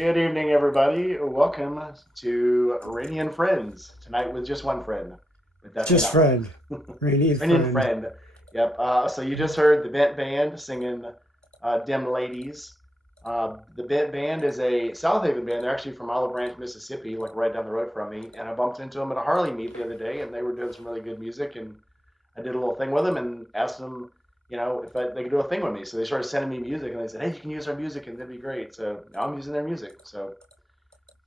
Good evening, everybody. Welcome to Rainy and Friends. Tonight with just one friend, but that's Just enough. friend. Rainy Rainy and friend. Friend. Yep. So you just heard the Bent Band singing "Dim Ladies." The Bent Band is a South Haven band. They're actually from Olive Branch, Mississippi, like right down the road from me. And I bumped into them at a Harley meet the other day, and they were doing some really good music. And I did a little thing with them and asked them, if they could do a thing with me. So they started sending me music, and they said, "Hey, you can use our music, and that'd be great." So now I'm using their music. So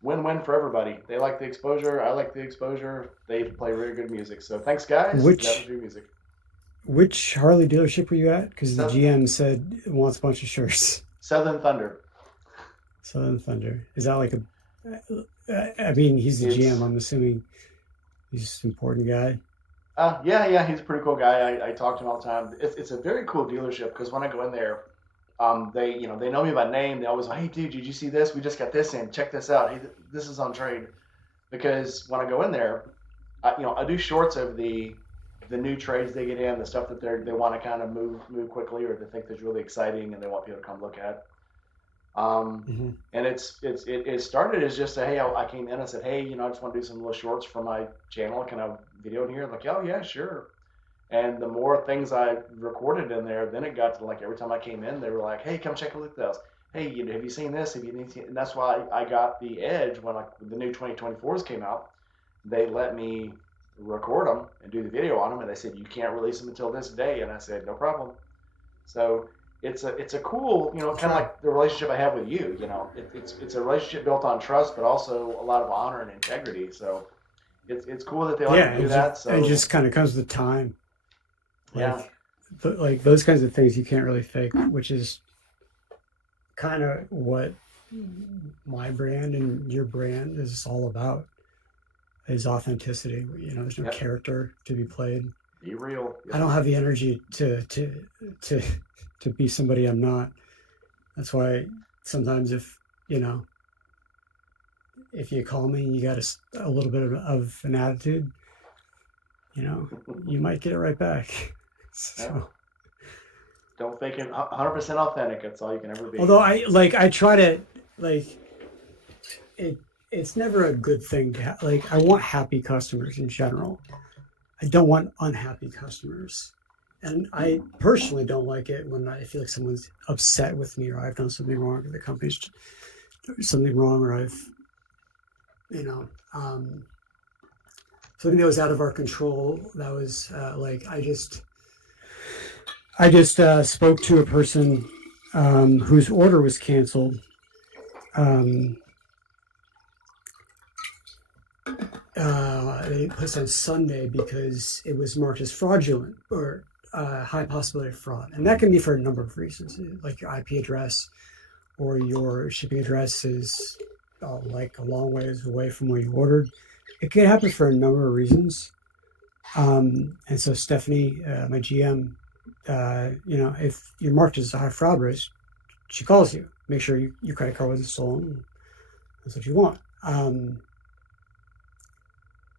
win-win for everybody. They like the exposure. I like the exposure. They play really good music. So thanks, guys. That was Which your music. which Harley dealership were you at? Because the Southern, GM said it wants a bunch of shirts. Southern Thunder. Southern Thunder. Is that like a? I mean, he's the GM. It's I'm assuming he's just an important guy. yeah, he's a pretty cool guy. I talk to him all the time. It's a very cool dealership because when I go in there, they know me by name. They always, hey, dude, did you see this? We just got this in. Check this out. Hey, this is on trade. Because when I go in there, I do shorts of the new trades they get in, the stuff that they want to kind of move quickly, or they think that's really exciting, and they want people to come look at. Um, Mm-hmm. and it started as just a, hey, I came in and said, hey, I just want to do some little shorts for my channel. Can I have video in here? Like, oh yeah, sure. And the more things I recorded in there, then it got to like every time I came in, they were like, hey, come check a look at those. Hey, have you seen this? Have you seen? And that's why I got the Edge when the new 2024s came out. They let me record them and do the video on them, and they said you can't release them until this day. And I said no problem. So it's a cool, That's kind of right. like the relationship I have with you. It's a relationship built on trust, but also a lot of honor and integrity. So it's cool that they let Yeah, me do that. it So just kind of comes with time. yeah, Like those kinds of things you can't really fake, which is kind of what my brand and your brand is all about. Is authenticity. There's no yep. character to be played. Be real. I Yep. don't have the energy to to be somebody I'm not. That's why sometimes you know if you call me and you got a little bit of an attitude, you know, you might get it right back. Yep. So Don't fake it. 100% authentic. That's all you can ever be. although I try to like it. It's never a good thing to like. I want happy customers in general. I don't want unhappy customers. And I personally don't like it when I feel like someone's upset with me or I've done something wrong or the company's something wrong or I've, you know, something that was out of our control. That was I just spoke to a person whose order was canceled. Um, they placed on Sunday because it was marked as fraudulent or high possibility of fraud, and that can be for a number of reasons, like your IP address or your shipping address is like a long ways away from where you ordered. It can happen for a number of reasons. And so Stephanie, my GM, if you're marked as a high fraud risk, she calls you, make sure your credit card wasn't stolen. That's what you want.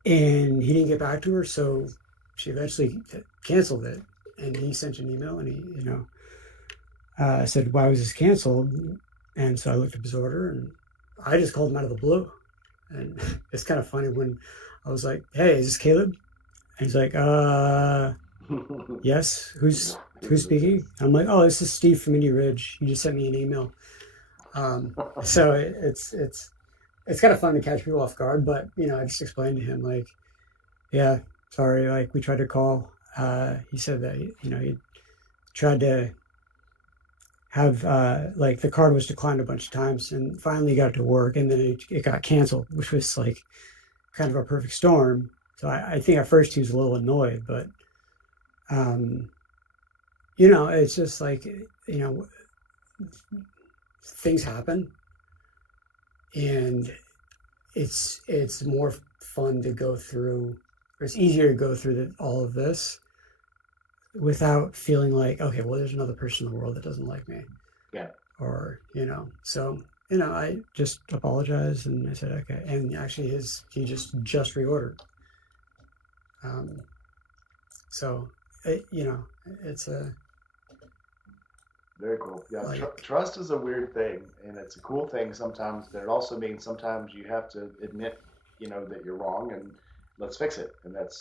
And he didn't get back to her, so she eventually canceled it. And he sent an email, and he said, "Why was this canceled?" And so I looked up his order, and I just called him out of the blue. And it's kind of funny when I was like, "Hey, is this Caleb?" And he's like, yes. Who's speaking?" I'm like, "Oh, this is Steve from Indy Ridge. He just sent me an email." So it's kind of fun to catch people off guard, but I just explained to him like, "Yeah, sorry, like we tried to call." He said that he tried to have like the card was declined a bunch of times and finally got it to work, and then it got canceled, which was like kind of a perfect storm. So I think at first he was a little annoyed, but um, it's just like things happen, and it's more fun to go through, or it's easier to go through all of this without feeling like, okay, well, there's another person in the world that doesn't like me, Yeah. or so I just apologized and I said okay, and actually he just reordered. um, so it, it's a Very cool. Yeah, Like, trust is a weird thing, and it's a cool thing sometimes, but it also means sometimes you have to admit, that you're wrong, and let's fix it. And that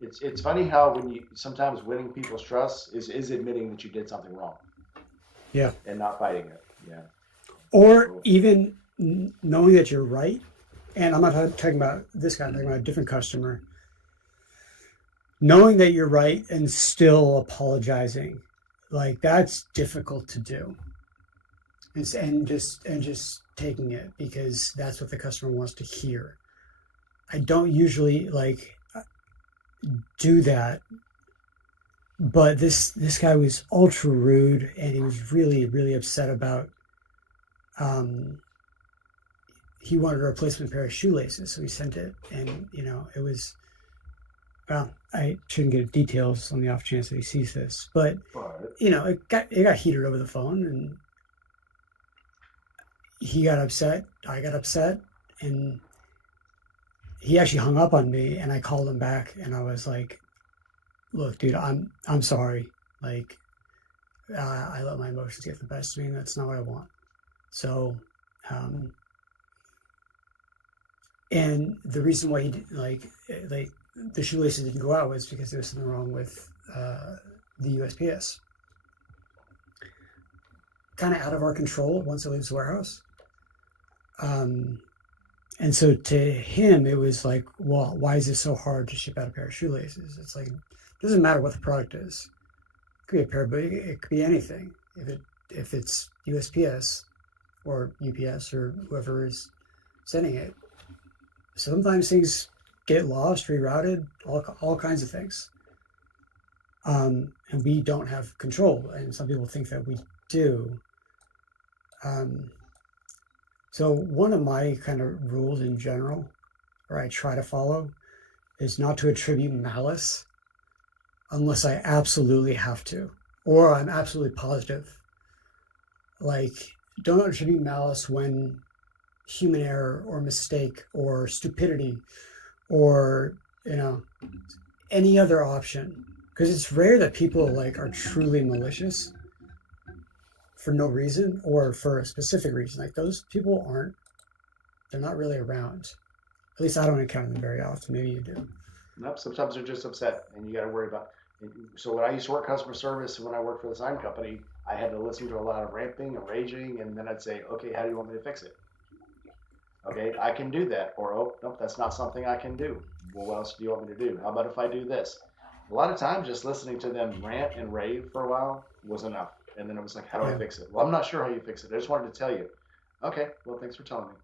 it's funny how when you sometimes winning people's trust is admitting that you did something wrong yeah. and not fighting it. Yeah, Or cool. even knowing that you're right. And I'm not talking about this guy, I'm talking about a different customer. Knowing that you're right and still apologizing, like that's difficult to do. And just taking it because that's what the customer wants to hear. I don't usually like do that, but this guy was ultra rude and he was really upset about um he wanted a replacement pair of shoelaces, so he sent it, and it was, well, I shouldn't give details on the off chance that he sees this, but But it got heated over the phone, and he got upset, I got upset, and he actually hung up on me, and I called him back, and I was like, "Look, dude, I'm sorry. Like, I let my emotions get the best of me, and that's not what I want." So, um, and the reason why he did, like the shoelaces didn't go out was because there was something wrong with the USPS. Kind of out of our control once it leaves the warehouse. Um, and so to him, it was like, well, why is it so hard to ship out a pair of shoelaces? It's like, it doesn't matter what the product is. It could be a pair, but it could be anything. If it's USPS or UPS or whoever is sending it, sometimes things get lost, rerouted, all kinds of things. And we don't have control, and some people think that we do. Um, so one of my kind of rules in general, or I try to follow, is not to attribute malice unless I absolutely have to, or I'm absolutely positive. Like, don't attribute malice when human error or mistake or stupidity or any other option, because it's rare that people like are truly malicious for no reason or for a specific reason. Like, those people they're not really around. At least I don't encounter them very often. Maybe you do. nope. Sometimes they're just upset, and you got to worry about. So when I used to work customer service, and when I worked for the sign company, I had to listen to a lot of ramping and raging, and then I'd say, okay, how do you want me to fix it? Okay, I can do that. Or, oh, nope, that's not something I can do. Well, what else do you want me to do? How about if I do this? A lot of times, just listening to them rant and rave for a while was enough. And then it was like, how do I Yeah. fix it? Well, I'm not sure how you fix it. I just wanted to tell you. Okay, well, thanks for telling me.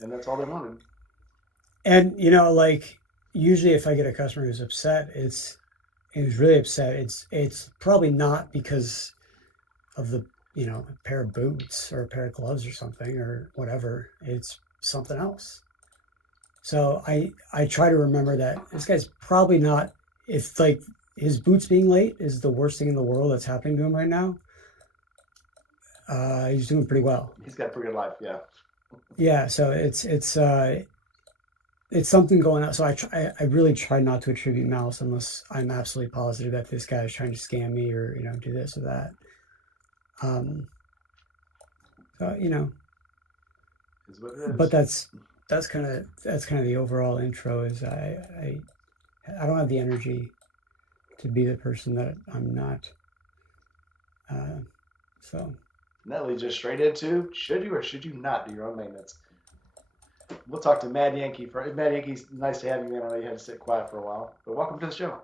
And that's all they wanted. And like, usually if I get a customer who's upset, who's really upset, it's probably not because of the a pair of boots or a pair of gloves or something or whatever. It's something else. So I try to remember that this guy's probably not, if like his boots being late is the worst thing in the world that's happening to him right now. He's doing pretty well. He's got a pretty good life, yeah. Yeah, so it's something going on. So I really try not to attribute malice unless I'm absolutely positive that this guy is trying to scam me or do this or that. Um, so Is what it but is. that's kind of the overall intro. Is I don't have the energy to be the person that I'm not. Uh, so And that leads us straight into should you or should you not do your own maintenance? We'll talk to Mad Yankee. Mad Yankee's nice to have you, man. I know you had to sit quiet for a while, but welcome to the show.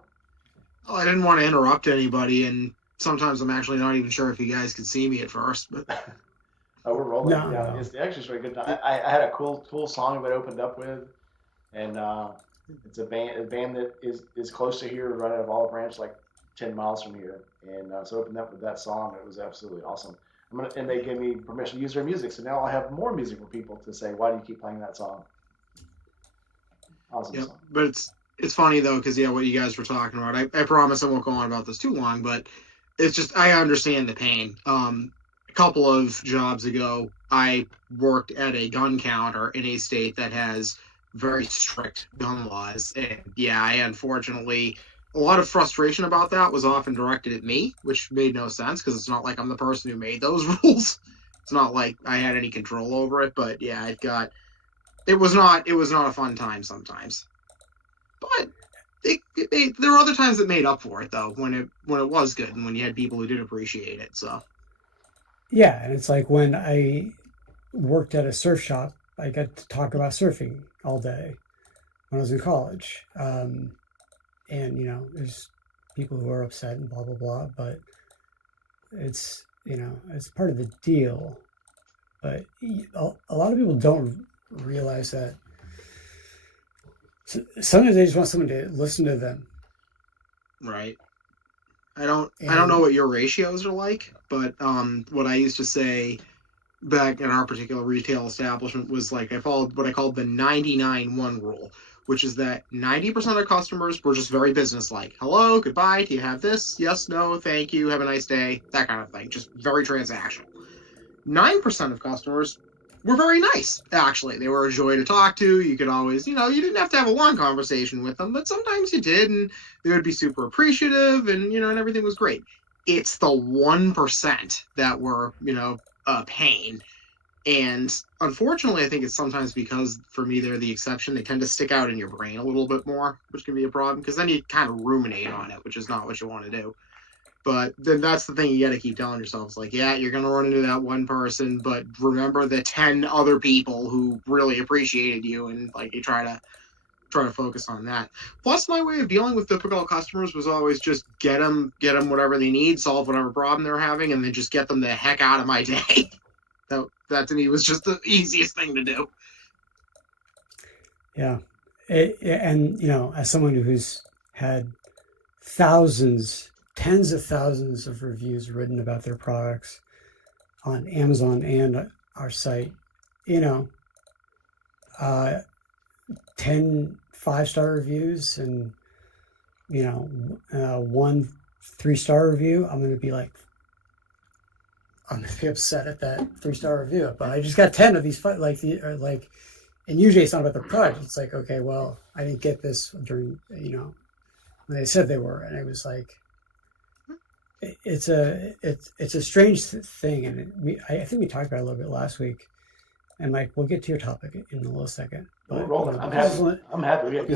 Well, I didn't want to interrupt anybody, and sometimes I'm actually not even sure if you guys could see me at first. But Oh, we're rolling. no, Yeah, no. it's actually really good. I had a cool song that I opened up with, and it's a band that is close to here, right out of Olive Branch, like 10 miles from here. And so I opened up with that song. It was absolutely awesome. And they gave me permission to use their music, so now I have more music for people to say, "Why do you keep playing that song?" Awesome yeah, song. but it's funny though because what you guys were talking about. I promise I won't go on about this too long, but it's just I understand the pain. A couple of jobs ago, I worked at a gun counter in a state that has very strict gun laws, and yeah, I unfortunately a lot of frustration about that was often directed at me, which made no sense because it's not like I'm the person who made those rules. It's not like I had any control over it, but yeah, it was not a fun time sometimes. But there were other times that made up for it though, when it was good and when you had people who did appreciate it. So Yeah, and it's like when I worked at a surf shop, I got to talk about surfing all day when I was in college. And there's people who are upset and blah blah blah, but it's it's part of the deal. But a lot of people don't realize that sometimes they just want someone to listen to them. right. I don't know what your ratios are like, but what I used to say back in our particular retail establishment was like I followed what I called the 99-1 rule, which is that 90% of customers were just very businesslike. Hello, goodbye, do you have this? Yes, no, thank you, have a nice day, that kind of thing. Just very transactional. 9% of customers were very nice, actually. They were a joy to talk to. You could always, you didn't have to have a long conversation with them, but sometimes you did, and they would be super appreciative, and, and everything was great. It's the 1% that were, a pain. And unfortunately, I think it's sometimes because, for me, they're the exception. They tend to stick out in your brain a little bit more, which can be a problem, because then you kind of ruminate on it, which is not what you want to do. But then that's the thing you got to keep telling yourself. It's like, yeah, you're going to run into that one person, but remember the 10 other people who really appreciated you, and like you try to focus on that. Plus, my way of dealing with difficult customers was always just get them whatever they need, solve whatever problem they're having, and then just get them the heck out of my day. That to me was just the easiest thing to do. Yeah, and as someone who's had thousands, tens of thousands of reviews written about their products on Amazon and our site, 10 5-star reviews and one 3-star review, I'm going to be upset at that 3-star review, but I just got 10 of these, and usually it's not about the product. It's like, okay, well, I didn't get this during, when they said they were, and it was like, it's a strange thing, and I think we talked about it a little bit last week, and Mike, we'll get to your topic in a little second. But, I'm happy. We have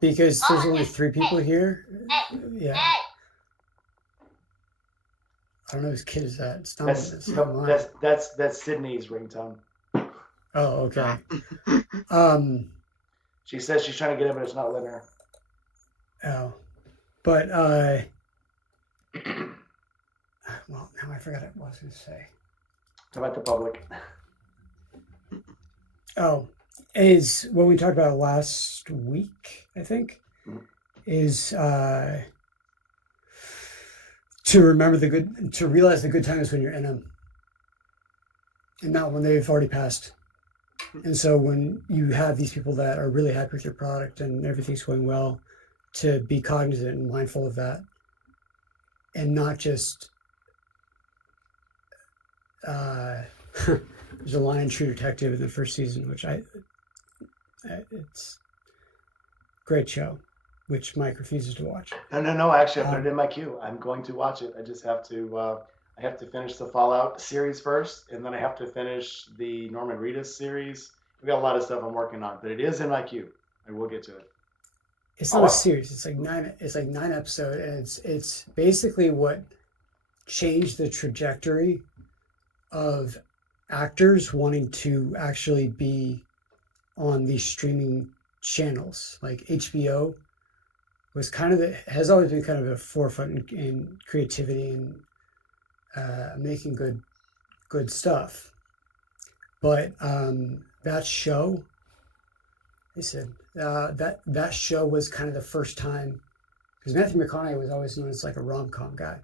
because there's only 3 people here. Yeah. I don't know whose kid is that. It's not mine. That's Sydney's ringtone. Oh, okay. She says she's trying to get it, but it's not letting her. Oh, but well, now I forgot what I was going to say. About the public. Oh, is what we talked about last week, I think, is to realize the good times when you're in them, and not when they've already passed. And so when you have these people that are really happy with your product and everything's going well, to be cognizant and mindful of that, and not just there's a line in True Detective in the first season, which it's a great show, which Mike refuses to watch. No. Actually, I put it in my queue. I'm going to watch it. I just have to. I have to finish the Fallout series first, and then I have to finish the Norman Reedus series. We got a lot of stuff I'm working on, but it is in my queue. I will get to it. It's not a series. It's like 9. It's like 9 episodes, and it's basically what changed the trajectory of actors wanting to actually be on these streaming channels. Like HBO was has always been kind of a forefront in creativity and making good stuff. But that show, they said that show was kind of the first time, because Matthew McConaughey was always known as like a rom-com guy.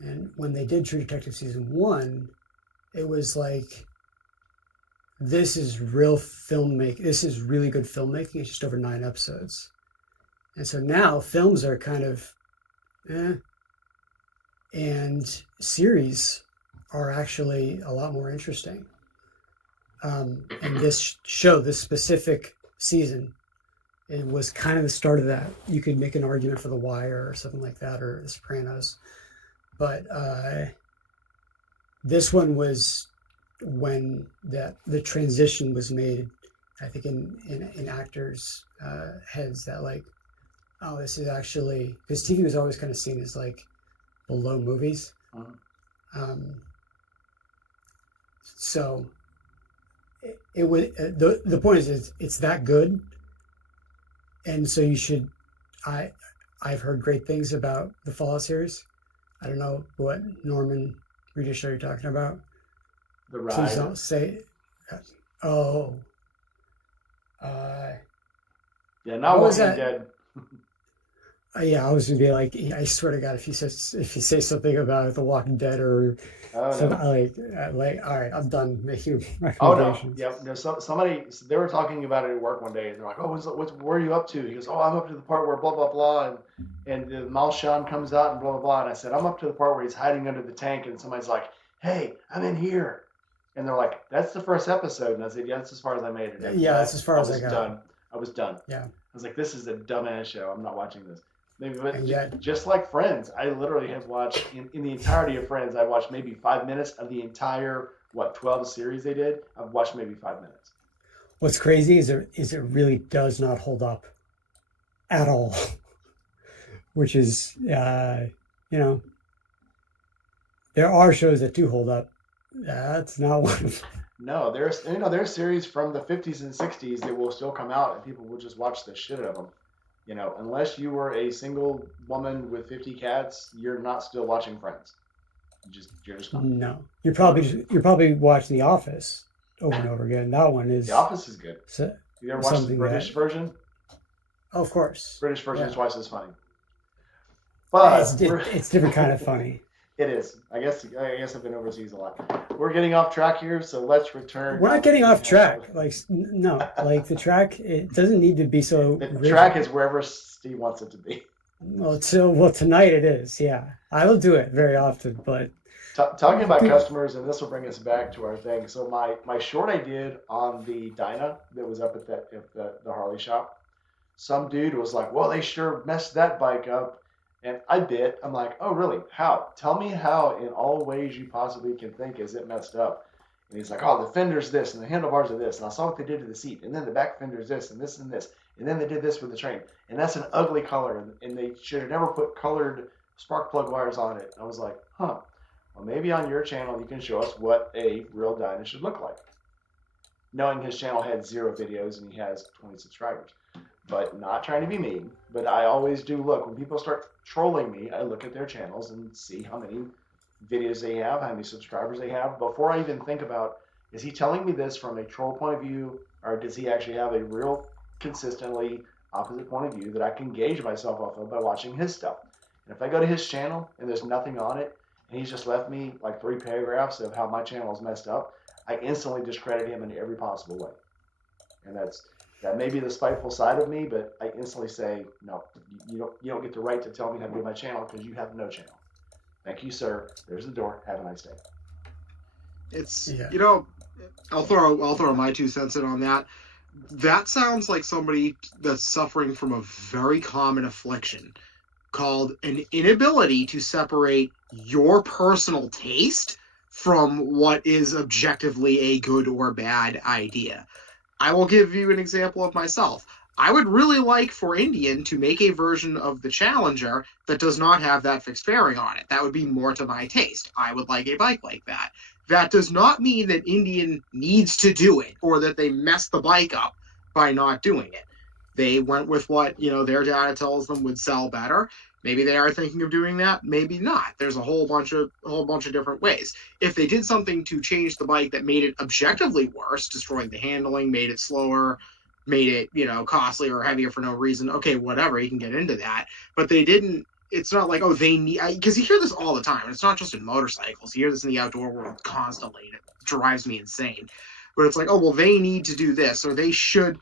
And when they did True Detective season 1, it was like, this is real filmmaking. This is really good filmmaking. It's just over 9 episodes. And so now films are kind of, and series are actually a lot more interesting. And this show, this specific season, it was kind of the start of that. You could make an argument for The Wire or something like that, or The Sopranos. But this one was when the transition was made, I think, in actors' heads, that like, oh, this is actually, because TV was always kind of seen as like below movies. So it was the point is it's that good, and so you should. I've heard great things about the Fallout series. I don't know what Norman Reader show you're talking about. The Ride. Please don't say. Oh. Yeah, not What was Walking that? Dead. Yeah, I was gonna be like, I swear to God, if you say something about The Walking Dead or Oh something no. like, all right, I'm done making Oh no. recommendations. Yep. No. Somebody, they were talking about it at work one day, and they're like, "Oh, where are you up to?" He goes, "Oh, I'm up to the part where blah blah blah," and the Malshan comes out and blah blah blah. And I said, "I'm up to the part where he's hiding under the tank," and somebody's like, "Hey, I'm in here," and they're like, "That's the first episode," and I said, "Yeah, that's as far as I made it." After Yeah, that, that's as far as I was got. done. I was done. Yeah, I was like, "This is a dumbass show. I'm not watching this." Maybe, but and yet, just like Friends, I literally have watched in the entirety of Friends. I watched maybe 5 minutes of the entire 12 series they did. I've watched maybe 5 minutes. what's crazy is it really does not hold up at all, which is, you know, there are shows that do hold up. That's not one of them. No, there's series from the 50s and 60s that will still come out, and people will just watch the shit out of them. Unless you were a single woman with 50 cats, you're not still watching Friends. You're just not. No, you're probably watching The Office over and over again. That one is The Office is good. so, You ever watched the British version? oh, of course. British version is Yeah. twice as funny. But It's different kind of funny. it is. I guess I've been overseas a lot. We're getting off track here, so let's return. We're not getting off track. Like, no, like the track, it doesn't need to be so. The rigid. track is wherever Steve wants it to be. Well, tonight it is. Yeah, I will do it very often, but Talking about customers, and this will bring us back to our thing. So my short I did on the Dyna that was up at the Harley shop, some dude was like, "Well, they sure messed that bike up," and I bit. I'm like, "Oh, really? How? Tell me how in all ways you possibly can think is it messed up." And he's like, "Oh, the fender's this, and the handlebars are this, and I saw what they did to the seat, and then the back fender's this, and this, and this, and then they did this with the train, and that's an ugly color, and they should have never put colored spark plug wires on it." I was like, "Huh. Well, maybe on your channel you can show us what a real Dyna should look like." Knowing his channel had 0 videos and he has 20 subscribers. But not trying to be mean, but I always do look. When people start trolling me, I look at their channels and see how many videos they have, how many subscribers they have, before I even think about, is he telling me this from a troll point of view, or does he actually have a real, consistently opposite point of view that I can gauge myself off of by watching his stuff? And if I go to his channel and there's nothing on it, and he's just left me like 3 paragraphs of how my channel is messed up, I instantly discredit him in every possible way. And that may be the spiteful side of me, but I instantly say, no, you don't get the right to tell me how to do my channel because you have no channel. Thank you, sir. There's the door. Have a nice day. It's Yeah. I'll throw my 2 cents in on that. That sounds like somebody that's suffering from a very common affliction called an inability to separate your personal taste from what is objectively a good or bad idea. I will give you an example of myself. I would really like for Indian to make a version of the Challenger that does not have that fixed fairing on it. That would be more to my taste. I would like a bike like that. That does not mean that Indian needs to do it or that they messed the bike up by not doing it. They went with what, their data tells them would sell better. Maybe they are thinking of doing that. Maybe not. There's a whole bunch of different ways. If they did something to change the bike that made it objectively worse, destroyed the handling, made it slower, made it, costlier or heavier for no reason, okay, whatever, you can get into that. But they didn't. It's not like, they need, because you hear this all the time. And it's not just in motorcycles. You hear this in the outdoor world constantly. And it drives me insane. But it's like, they need to do this, or they should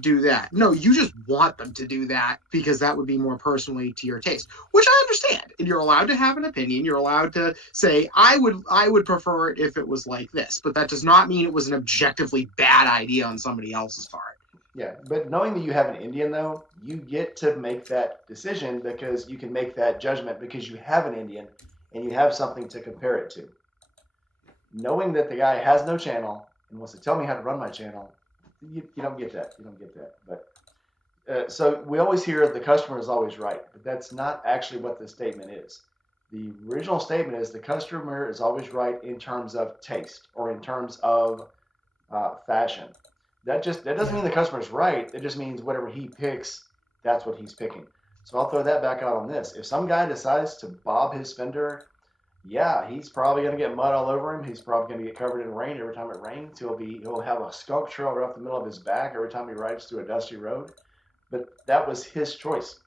do that. No, you just want them to do that because that would be more personally to your taste, which I understand. And you're allowed to have an opinion. You're allowed to say, I would prefer it if it was like this, but that does not mean it was an objectively bad idea on somebody else's part. Yeah, but knowing that you have an Indian, though, you get to make that decision because you can make that judgment because you have an Indian and you have something to compare it to. Knowing that the guy has no channel and wants to tell me how to run my channel, you don't get that. You don't get that. But so we always hear the customer is always right, but that's not actually what the statement is. The original statement is the customer is always right in terms of taste or in terms of fashion. That doesn't mean the customer's right. It just means whatever he picks, that's what he's picking. So I'll throw that back out on this. If some guy decides to bob his fender, yeah, he's probably going to get mud all over him. He's probably going to get covered in rain every time it rains. He'll have a skunk trail right up the middle of his back every time he rides through a dusty road. But that was his choice.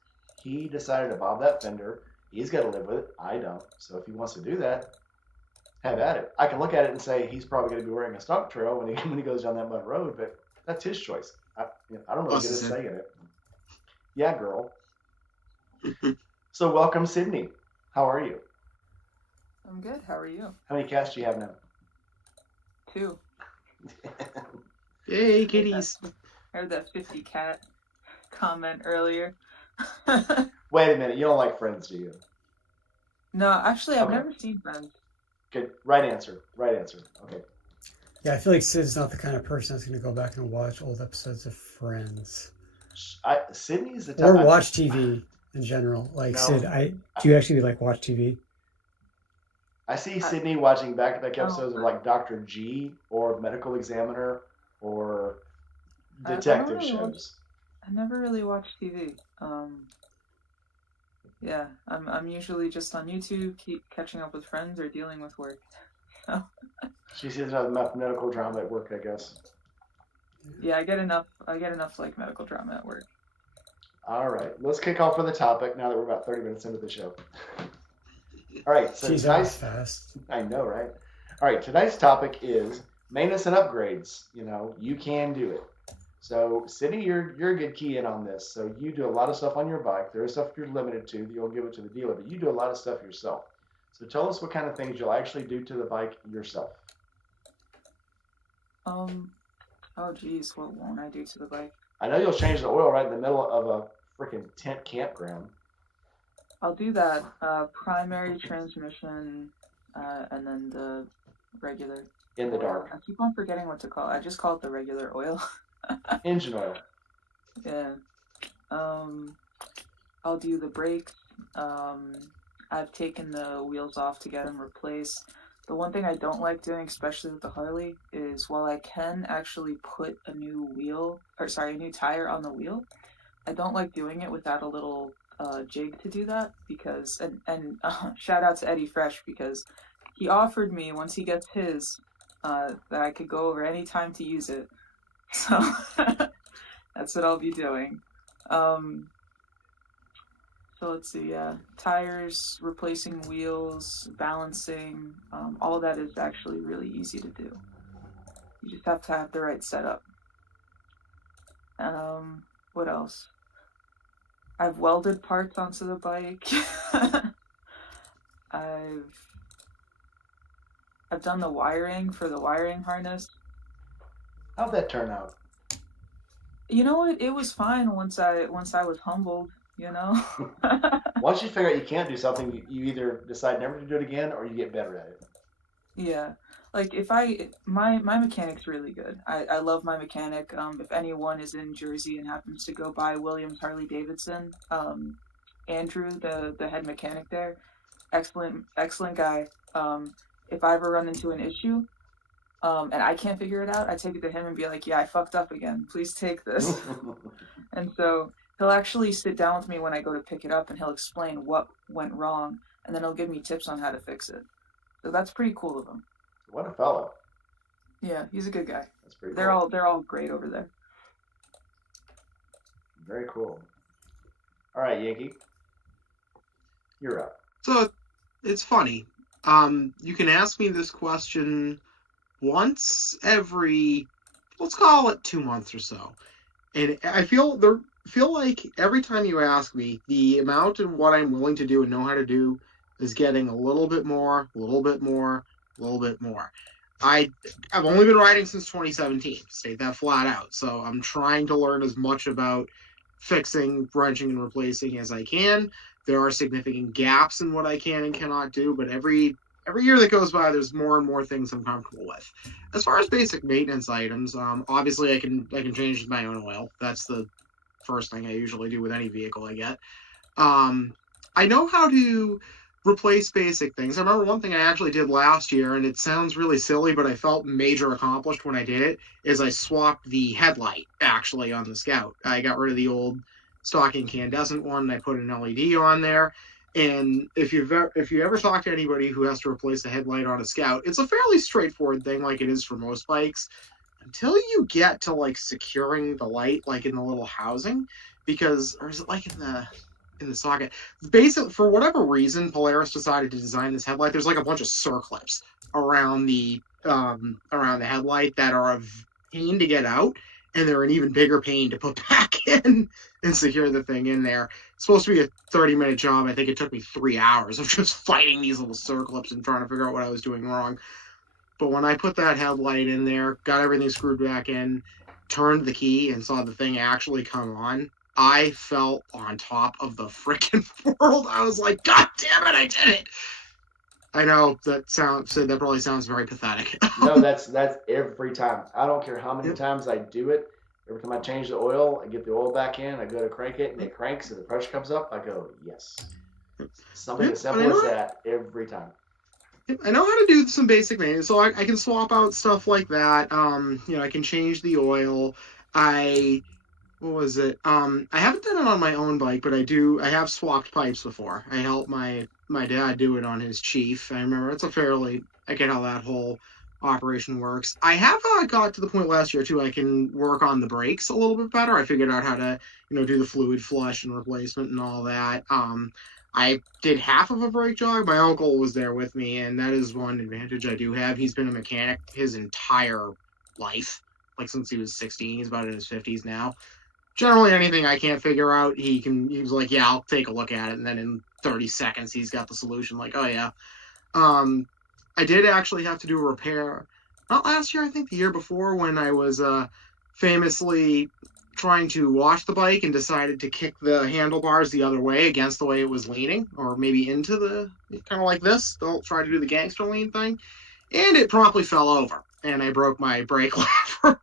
He decided to bob that fender. He's got to live with it. I don't. So if he wants to do that, have at it. I can look at it and say he's probably going to be wearing a skunk trail when he goes down that mud road, but that's his choice. I don't really get a say in it. Yeah, girl. So welcome, Sydney. How are you? I'm good. How are you? How many cats do you have now? 2. Yay, kitties. I heard that 50 cat comment earlier. Wait a minute. You don't like Friends, do you? No, actually, I've Okay. never seen Friends. Good. Right answer. Right answer. Okay. Yeah, I feel like Sid's not the kind of person that's going to go back and watch old episodes of Friends Sydney's the or type. watch TV in general. Like No. Sid, do you actually like watch TV? I see Sydney watching back-to-back episodes of Oh. like Dr. G or Medical Examiner or I don't detective really shows. I never really watch TV. Yeah, I'm usually just on YouTube, keep catching up with friends or dealing with work. She sees enough medical drama at work, I guess. Yeah, I get enough like medical drama at work. All right, let's kick off with the topic now that we're about 30 minutes into the show. All right, so She's tonight's, fast. I know, right? All right, tonight's topic is maintenance and upgrades. You can do it. So, Sydney, you're a good key in on this. So, you do a lot of stuff on your bike. There is stuff you're limited to. You'll give it to the dealer, but you do a lot of stuff yourself. So, tell us what kind of things you'll actually do to the bike yourself. Oh geez, what won't I do to the bike? I know you'll change the oil right in the middle of a freaking tent campground. I'll do that. Primary transmission, and then the regular In the oil. dark. I keep on forgetting what to call it. I just call it the regular oil. Engine oil. Yeah. I'll do the brakes. I've taken the wheels off to get them replaced. The one thing I don't like doing, especially with the Harley, is while I can actually put a new tire on the wheel, I don't like doing it without a little jig to do that because, and shout out to Eddie Fresh because he offered me once he gets his that I could go over any time to use it. So that's what I'll be doing. So let's see, tires, replacing wheels, balancing, all of that is actually really easy to do. You just have to have the right setup. What else? I've welded parts onto the bike. I've done the wiring for the wiring harness. How'd that turn out? You know what? It was fine once I was humbled. Once you figure out you can't do something, you either decide never to do it again or you get better at it. Yeah. Like my mechanic's really good. I love my mechanic. If anyone is in Jersey and happens to go by Williams Harley Davidson, Andrew, the head mechanic there, excellent guy. If I ever run into an issue, and I can't figure it out, I take it to him and be like, yeah, I fucked up again. Please take this. And so he'll actually sit down with me when I go to pick it up and he'll explain what went wrong and then he'll give me tips on how to fix it. So that's pretty cool of him. What a fellow. Yeah, he's a good guy. That's pretty They're cool. all great over there. Very cool. All right, Yankee. You're up. So it's funny. You can ask me this question once every, let's call it 2 months or so, and I feel like every time you ask me, the amount of what I'm willing to do and know how to do is getting a little bit more, a little bit more, a little bit more. I've only been riding since 2017. State that flat out. So I'm trying to learn as much about fixing, wrenching, and replacing as I can. There are significant gaps in what I can and cannot do, but every year that goes by, there's more and more things I'm comfortable with. As far as basic maintenance items, obviously I can change my own oil. That's the first thing I usually do with any vehicle I get. I know how to replace basic things. I remember one thing I actually did last year, and it sounds really silly, but I felt major accomplished when I did it, is I swapped the headlight, actually, on the Scout. I got rid of the old stock incandescent one, and I put an LED on there. And if you ever talk to anybody who has to replace a headlight on a Scout, it's a fairly straightforward thing, like it is for most bikes, until you get to like securing the light, like in the little housing, because, or is it like in the socket? Basically, for whatever reason, Polaris decided to design this headlight. There's like a bunch of circlips around the headlight that are a pain to get out, and they're an even bigger pain to put back in and secure the thing in there. It's supposed to be a 30-minute job. I think it took me 3 hours of just fighting these little circlips and trying to figure out what I was doing wrong. But when I put that headlight in there, got everything screwed back in, turned the key, and saw the thing actually come on, I felt on top of the freaking world. I was like, God damn it, I did it! I know that probably sounds very pathetic. No, that's every time. I don't care how many times I do it. Every time I change the oil, I get the oil back in, I go to crank it, and it cranks, and the pressure comes up. I go, yes. Something as simple as that every time. I know how to do some basic maintenance, so I can swap out stuff like that. I can change the oil. What was it? I haven't done it on my own bike, but I have swapped pipes before. I helped my dad do it on his Chief. I remember I get how that whole operation works. I have got to the point last year too. I can work on the brakes a little bit better. I figured out how to, do the fluid flush and replacement and all that. I did half of a brake job. My uncle was there with me, and that is one advantage I do have. He's been a mechanic his entire life, like since he was 16. He's about in his 50s now. Generally, anything I can't figure out, he was like, yeah, I'll take a look at it, and then in 30 seconds, he's got the solution. Like, oh yeah. I did actually have to do a repair, not last year, I think the year before, when I was famously trying to wash the bike and decided to kick the handlebars the other way against the way it was leaning, or maybe into the, kind of like this. Don't try to do the gangster lean thing. And it promptly fell over, and I broke my brake lever.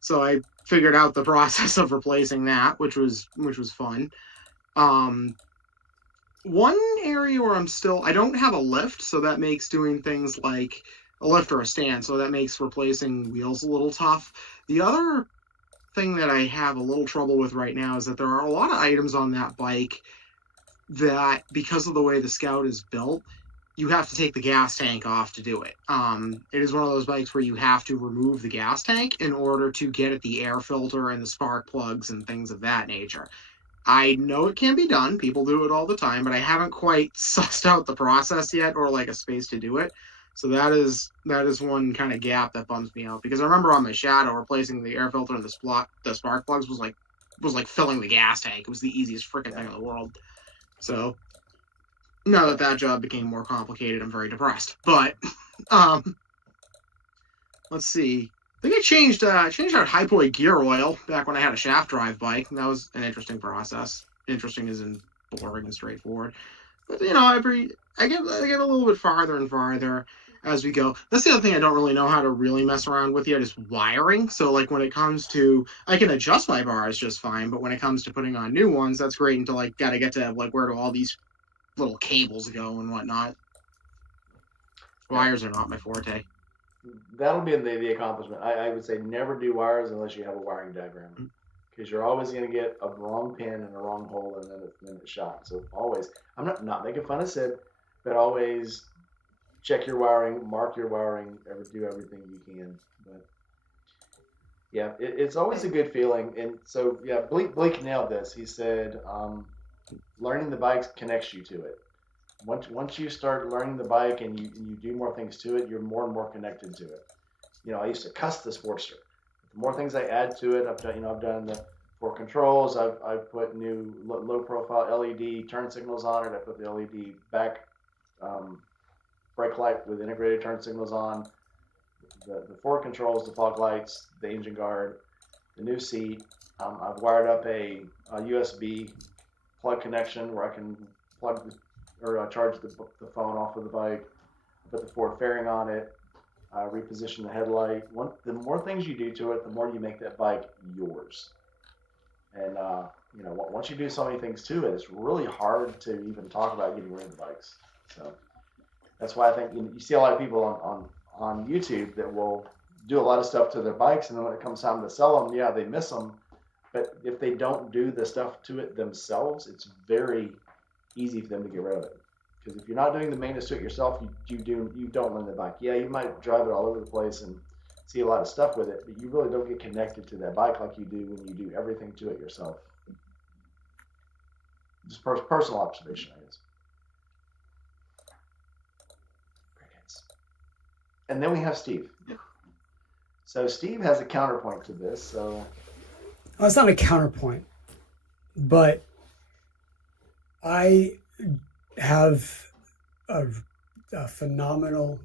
So I figured out the process of replacing that, which was fun. One area where I don't have a lift, so that makes doing things like a lift or a stand, so that makes replacing wheels a little tough. The other thing that I have a little trouble with right now is that there are a lot of items on that bike that, because of the way the Scout is built, you have to take the gas tank off to do it. It is one of those bikes where you have to remove the gas tank in order to get at the air filter and the spark plugs and things of that nature. I know it can be done. People do it all the time, but I haven't quite sussed out the process yet, or like a space to do it. So that is one kind of gap that bums me out, because I remember on my Shadow, replacing the air filter and the spark plugs was like filling the gas tank. It was the easiest freaking thing in the world. So now that job became more complicated, I'm very depressed. But let's see. I think I changed out Hypoid gear oil back when I had a shaft drive bike. And that was an interesting process. Interesting as in boring and straightforward. But I get a little bit farther and farther as we go. That's the other thing I don't really know how to really mess around with yet, is wiring. So like when it comes to, I can adjust my bars just fine, but when it comes to putting on new ones, that's great until I gotta get to like where do all these little cables go and whatnot. Wires are not my forte. That'll be the accomplishment. I would say never do wires unless you have a wiring diagram, because you're always going to get a wrong pin in a wrong hole, and then it's shot. So always, I'm not making fun of Sid, but always check your wiring, mark your wiring, do everything you can. But yeah, it's always a good feeling. And so yeah, Blake nailed this. He said, learning the bikes connects you to it. Once you start learning the bike and you do more things to it, you're more and more connected to it. I used to cuss the Sportster. The more things I add to it, I've done the 4 controls. I've put new low profile LED turn signals on it. I put the LED back brake light with integrated turn signals on. the forward controls, the fog lights, the engine guard, the new seat. I've wired up a USB plug connection where I can plug or charge the phone off of the bike. Put the forward fairing on it. Reposition the headlight. The more things you do to it, the more you make that bike yours. And once you do so many things to it, it's really hard to even talk about getting rid of the bikes. So that's why I think you see a lot of people on YouTube that will do a lot of stuff to their bikes, and then when it comes time to sell them, yeah, they miss them. But if they don't do the stuff to it themselves, it's very easy for them to get rid of it. Because if you're not doing the maintenance to it yourself, you don't run the bike. Yeah, you might drive it all over the place and see a lot of stuff with it, but you really don't get connected to that bike like you do when you do everything to it yourself. Just personal observation, I guess. And then we have Steve. So Steve has a counterpoint to this. So well, it's not a counterpoint, but I have a phenomenal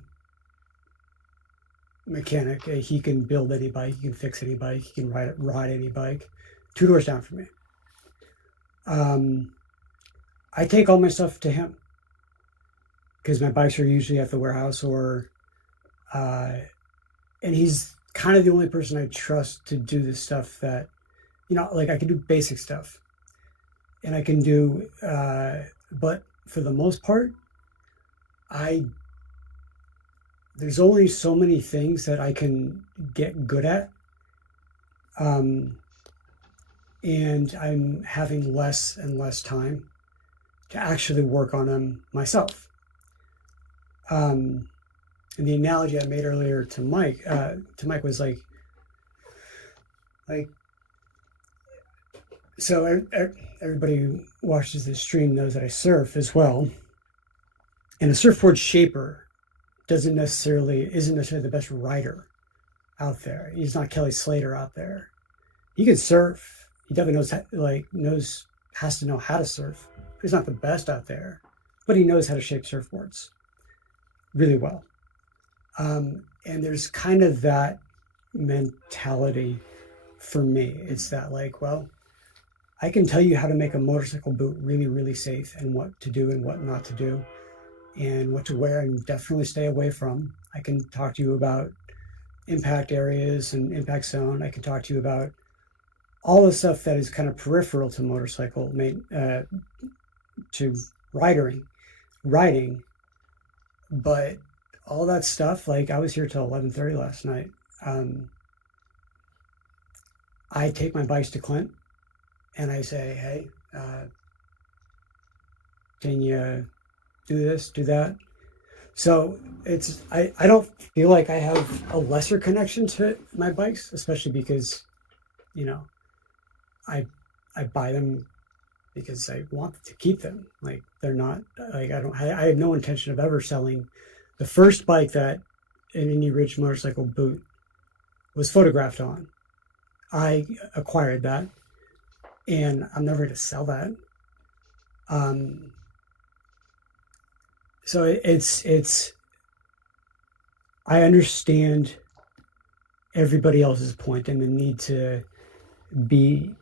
mechanic. He can build any bike, he can fix any bike, he can ride any bike. 2 doors down from me. I take all my stuff to him because my bikes are usually at the warehouse, or and he's kind of the only person I trust to do the stuff that, like I can do basic stuff and I can do, but for the most part, there's only so many things that I can get good at. And I'm having less and less time to actually work on them myself. And the analogy I made earlier to Mike was like, so everybody who watches this stream knows that I surf as well. And a surfboard shaper isn't necessarily the best rider out there. He's not Kelly Slater out there. He can surf. He definitely has to know how to surf. He's not the best out there, but he knows how to shape surfboards really well. And there's kind of that mentality for me. It's that I can tell you how to make a motorcycle boot really, really safe, and what to do and what not to do, and what to wear and definitely stay away from. I can talk to you about impact areas and impact zone. I can talk to you about all the stuff that is kind of peripheral to motorcycle, to riding. But all that stuff, I was here till 11:30 last night. I take my bikes to Clint and I say, hey, can you do this, do that? So I don't feel like I have a lesser connection to my bikes, especially because, I buy them because I want to keep them. They're not, I have no intention of ever selling. The first bike that an Indie Ridge motorcycle boot was photographed on, I acquired that, and I'm never going to sell that. So it's I understand everybody else's point and the need to be,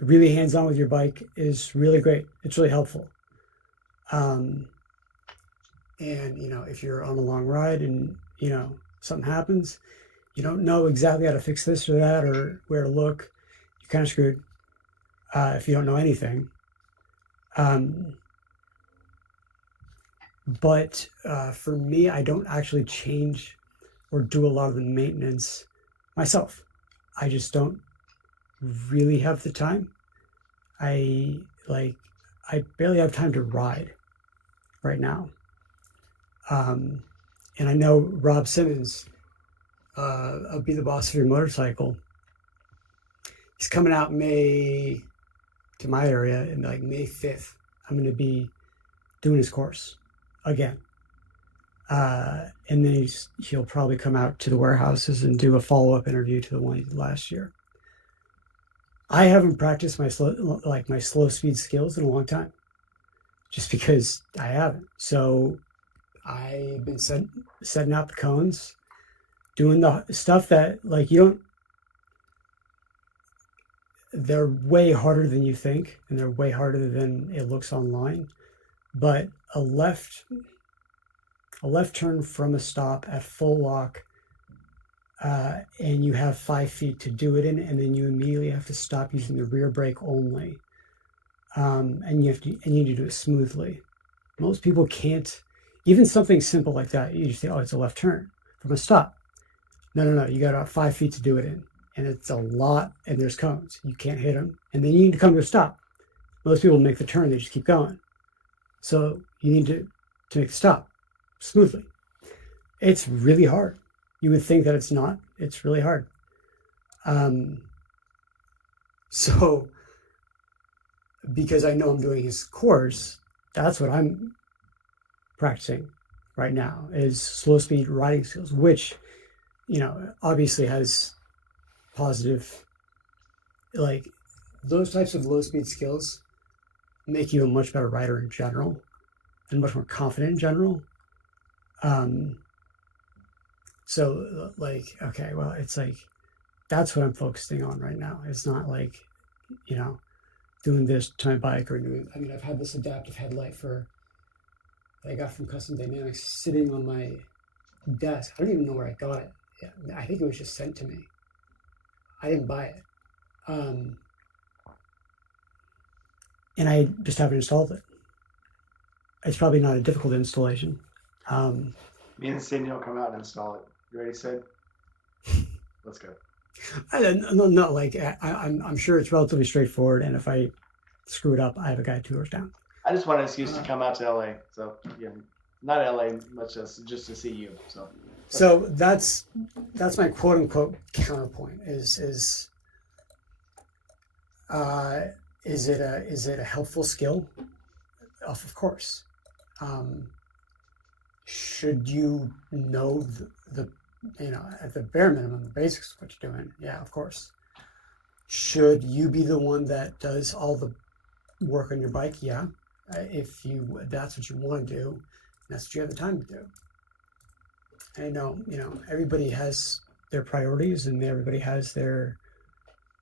really hands-on with your bike is really great. It's really helpful. And, if you're on a long ride and, something happens, you don't know exactly how to fix this or that or where to look, you're kind of screwed if you don't know anything. But for me, I don't actually change or do a lot of the maintenance myself. I just don't really have the time. I barely have time to ride right now. And I know Rob Simmons, of Be the Boss of Your Motorcycle, he's coming out May to my area, and May 5th, I'm going to be doing his course again. And then he'll probably come out to the warehouses and do a follow-up interview to the one he did last year. I haven't practiced my slow speed skills in a long time, just because I haven't. So I've been setting out the cones, doing the stuff that like you don't. They're way harder than you think, and they're way harder than it looks online. But a left turn from a stop at full lock, and you have 5 feet to do it in, and then you immediately have to stop using the rear brake only, and you need to do it smoothly. Most people can't. Even something simple like that, you just say, "Oh, it's a left turn from a stop." No. You got about 5 feet to do it in, and it's a lot. And there's cones. You can't hit them, and then you need to come to a stop. Most people make the turn; they just keep going. So you need to make the stop smoothly. It's really hard. You would think that it's not. It's really hard. So because I know I'm doing his course, that's what I'm practicing right now is slow speed riding skills, which, obviously has positive, like those types of low speed skills make you a much better rider in general and much more confident in general. So like, okay, well, it's like, that's what I'm focusing on right now. It's not like, doing this to my bike or I've had this adaptive headlight that I got from Custom Dynamics sitting on my desk. I don't even know where I got it. Yeah, I think it was just sent to me. I didn't buy it. And I just haven't installed it. It's probably not a difficult installation. Me and Cindy will come out and install it. You ready, Sid? Let's go. No, like I'm sure it's relatively straightforward, and if I screw it up, I have a guy 2 doors down. I just want an excuse to come out to LA. So yeah, not LA much as just to see you. So that's my quote unquote counterpoint. Is it a helpful skill? Of course. Should you know the at the bare minimum, the basics of what you're doing? Yeah, of course. Should you be the one that does all the work on your bike? Yeah. If that's what you want to do, that's what you have the time to do. I know, everybody has their priorities and everybody has their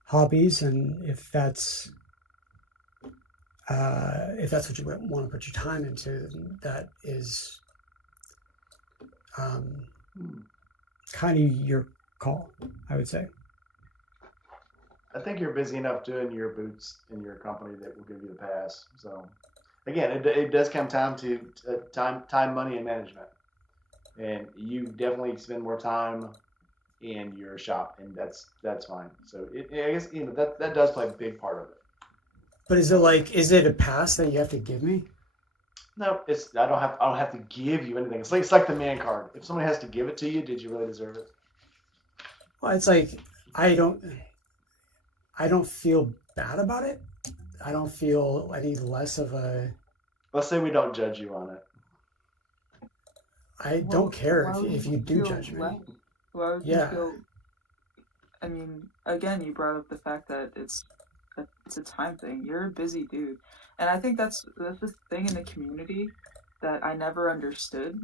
hobbies, and if that's what you want to put your time into, that is kind of your call, I would say. I think you're busy enough doing your boots in your company that will give you the pass. So again, it does come time to time, money, and management, and you definitely spend more time in your shop, and that's fine. So I guess that does play a big part of it. But is it a pass that you have to give me? No, I don't have to give you anything. It's like the man card. If somebody has to give it to you, did you really deserve it? Well, it's like I don't feel bad about it. I don't feel any less of a. Let's say we don't judge you on it. I don't care if you do judge me. Why would you feel? I mean, again, you brought up the fact that it's a time thing. You're a busy dude, and I think that's the thing in the community that I never understood.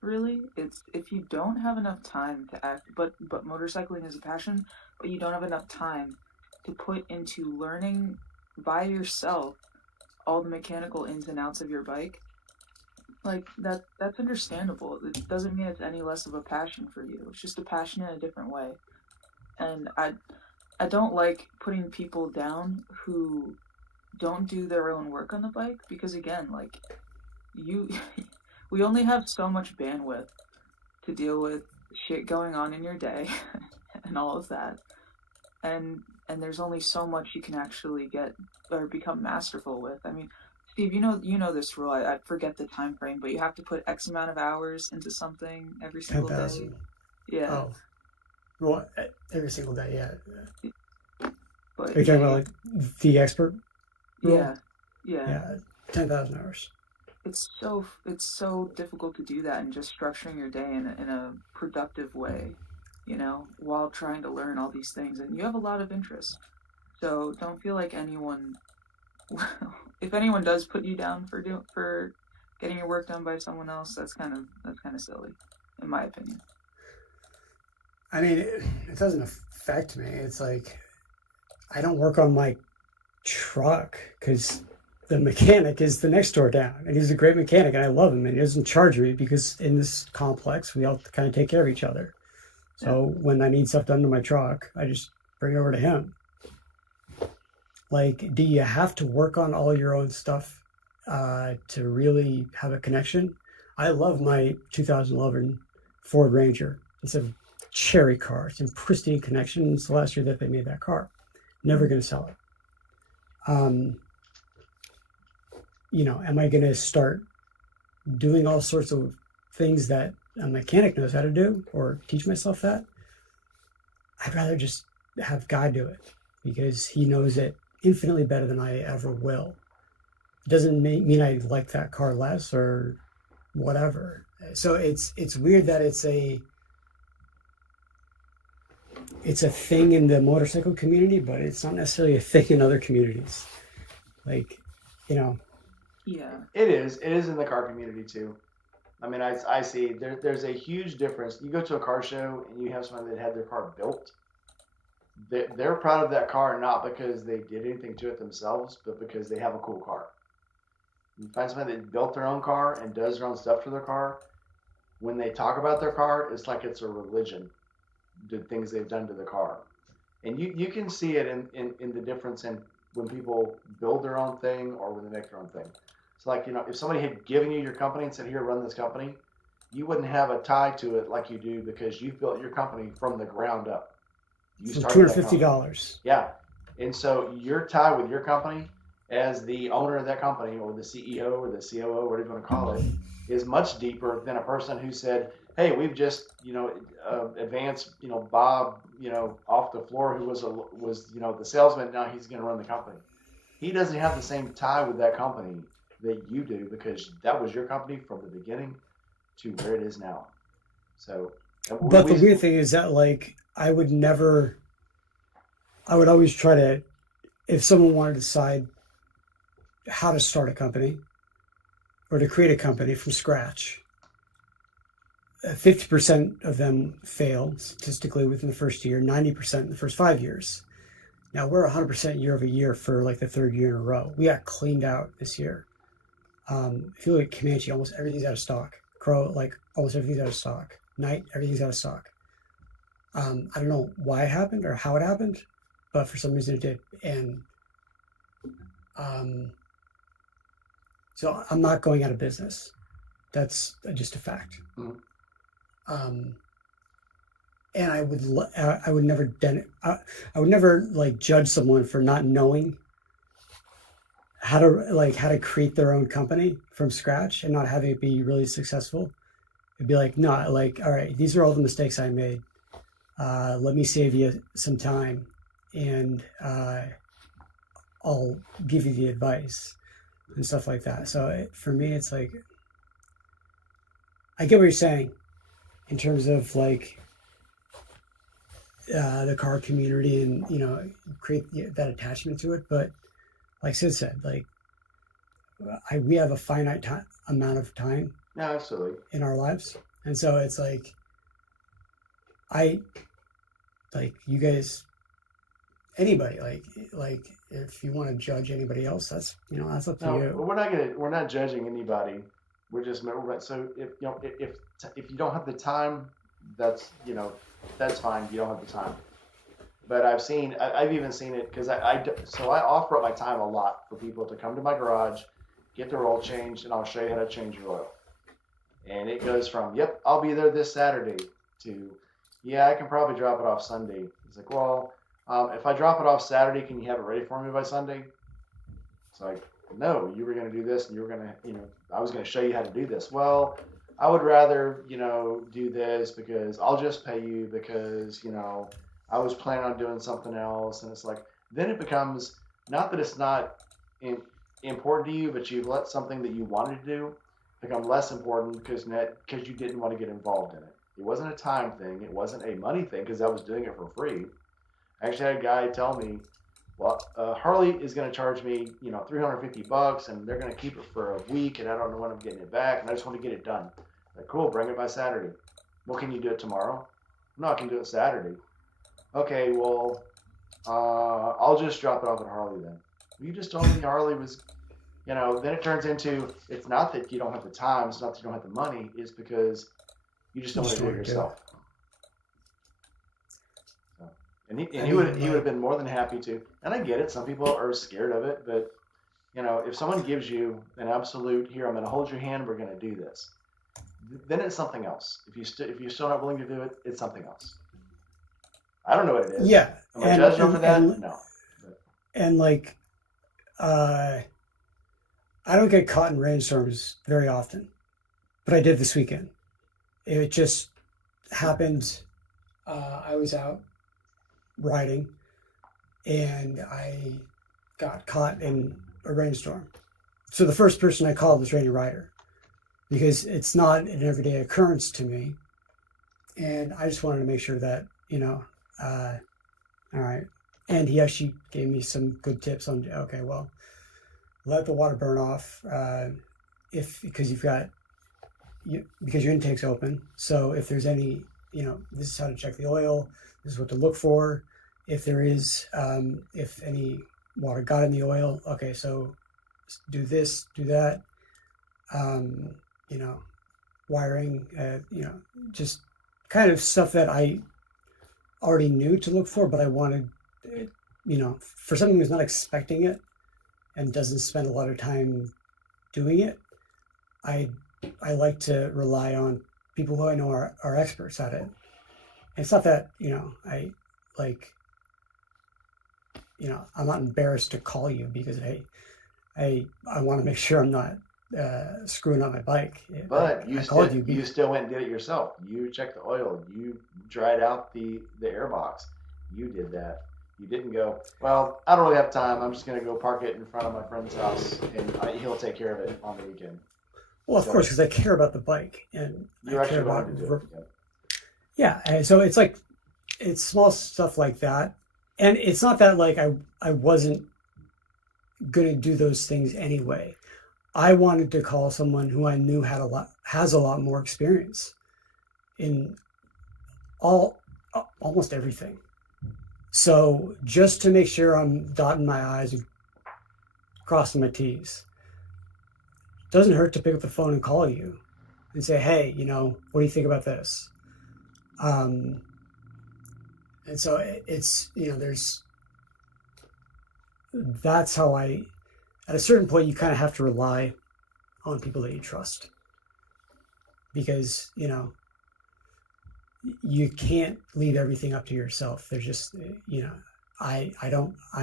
Really, it's if you don't have enough time to act, but motorcycling is a passion, but you don't have enough time to put into learning by yourself all the mechanical ins and outs of your bike. Like that's understandable. It doesn't mean it's any less of a passion for you. It's just a passion in a different way. And I don't like putting people down who don't do their own work on the bike, because again, like we only have so much bandwidth to deal with shit going on in your day and all of that. And there's only so much you can actually get or become masterful with. I mean, Steve, you know this rule. I forget the time frame, but you have to put X amount of hours into something every single 10,000. day. Yeah. Oh. Well, every single day, yeah. But are you talking about like the expert rule? Yeah. Yeah, 10,000 hours. It's so difficult to do that and just structuring your day in a productive way, while trying to learn all these things. And you have a lot of interest, so don't feel like anyone. If anyone does put you down for getting your work done by someone else, that's kind of silly, in my opinion. I mean, it doesn't affect me. It's like I don't work on my truck because the mechanic is the next door down, and he's a great mechanic, and I love him, and he doesn't charge me because in this complex we all kind of take care of each other. So when I need stuff done to my truck, I just bring it over to him. Like, do you have to work on all your own stuff to really have a connection? I love my 2011 Ford Ranger. It's a cherry car. It's in pristine connection. It's the last year that they made that car. Never going to sell it. Am I going to start doing all sorts of things that a mechanic knows how to do or teach myself that? I'd rather just have God do it because he knows it infinitely better than I ever will. It doesn't mean I like that car less or whatever. So it's weird that it's a thing in the motorcycle community, but it's not necessarily a thing in other communities. Like, Yeah. It is in the car community too. I mean, I see there's a huge difference. You go to a car show and you have someone that had their car built. They're proud of that car not because they did anything to it themselves, but because they have a cool car. You find somebody that built their own car and does their own stuff to their car. When they talk about their car, it's like it's a religion, the things they've done to the car. And you can see it in the difference in when people build their own thing or when they make their own thing. It's like, if somebody had given you your company and said, here, run this company, you wouldn't have a tie to it like you do because you've built your company from the ground up. You started $250. Yeah. And so your tie with your company as the owner of that company or the CEO or the COO, whatever you want to call it, is much deeper than a person who said, hey, we've just, advanced, Bob, off the floor who was the salesman. Now he's going to run the company. He doesn't have the same tie with that company that you do because that was your company from the beginning to where it is now. So, but the weird thing is that, like, I would always try to, if someone wanted to decide how to start a company or to create a company from scratch, 50% of them fail statistically within the first year, 90% in the first 5 years. Now we're 100% year over year for like the third year in a row. We got cleaned out this year. If you look at Comanche, almost everything's out of stock. Crow, like almost everything's out of stock. Night, everything's out of stock. I don't know why it happened or how it happened, but for some reason it did. And so I'm not going out of business. That's just a fact. Mm-hmm. And I would never like judge someone for not knowing how to create their own company from scratch and not having it be really successful. It'd be like, no, like, all right, these are all the mistakes I made. Let me save you some time and I'll give you the advice and stuff like that. So for me, it's like, I get what you're saying in terms of like the car community and, create that attachment to it. But like Sid said, like we have a finite amount of time absolutely in our lives. And so it's like, you guys, anybody, like if you want to judge anybody else, that's up to you. We're not judging anybody. We're just, so if you don't have the time, that's fine. You don't have the time. But I've even seen it because I offer up my time a lot for people to come to my garage, get their oil changed, and I'll show you how to change your oil. And it goes from, yep, I'll be there this Saturday to, yeah, I can probably drop it off Sunday. It's like, well, if I drop it off Saturday, can you have it ready for me by Sunday? It's like, no, you were going to do this and you were going to, I was going to show you how to do this. Well, I would rather, do this because I'll just pay you because, I was planning on doing something else. And it's like, then it becomes, not that it's not important to you, but you let something that you wanted to do become less important because you didn't want to get involved in it. It wasn't a time thing. It wasn't a money thing because I was doing it for free. I actually had a guy tell me, well, Harley is going to charge me, $350, and they're going to keep it for a week, and I don't know when I'm getting it back, and I just want to get it done. Like, cool, bring it by Saturday. Well, can you do it tomorrow? No, I can do it Saturday. Okay, well, I'll just drop it off at Harley then. You just told me Harley was, then it turns into, it's not that you don't have the time, it's not that you don't have the money, it's because you just don't want to do it yourself. So, and he would have been more than happy to. And I get it. Some people are scared of it, but if someone gives you an absolute, here, I'm going to hold your hand, we're going to do this, then it's something else. If you're still not willing to do it, it's something else. I don't know what it is. Yeah. Am I judging them for that? No. And like, I don't get caught in rainstorms very often, but I did this weekend. It just happened. I was out riding and I got caught in a rainstorm. So the first person I called was Rainy Rider because it's not an everyday occurrence to me. And I just wanted to make sure that, all right. And he actually gave me some good tips on, okay, well, let the water burn off because your intake's open. So if there's any, this is how to check the oil. This is what to look for. If there is, if any water got in the oil, okay, so do this, do that. Wiring, just kind of stuff that I already knew to look for, but I wanted, for something who's not expecting it and doesn't spend a lot of time doing it, I like to rely on people who I know are experts at it. And it's not that, I'm not embarrassed to call you because I want to make sure I'm not screwing up my bike. But you still went and did it yourself. You checked the oil. You dried out the air box. You did that. You didn't go, well, I don't really have time. I'm just going to go park it in front of my friend's house and he'll take care of it on the weekend. Well, of course, because I care about the bike and you I care about to do it. Yeah. And so it's small stuff like that. And it's not that like I wasn't going to do those things anyway. I wanted to call someone who I knew has a lot more experience in almost everything. So just to make sure I'm dotting my I's and crossing my T's, doesn't hurt to pick up the phone and call you and say, hey, what do you think about this? And so it's, that's how at a certain point, you kind of have to rely on people that you trust because, you can't leave everything up to yourself. There's just, I'm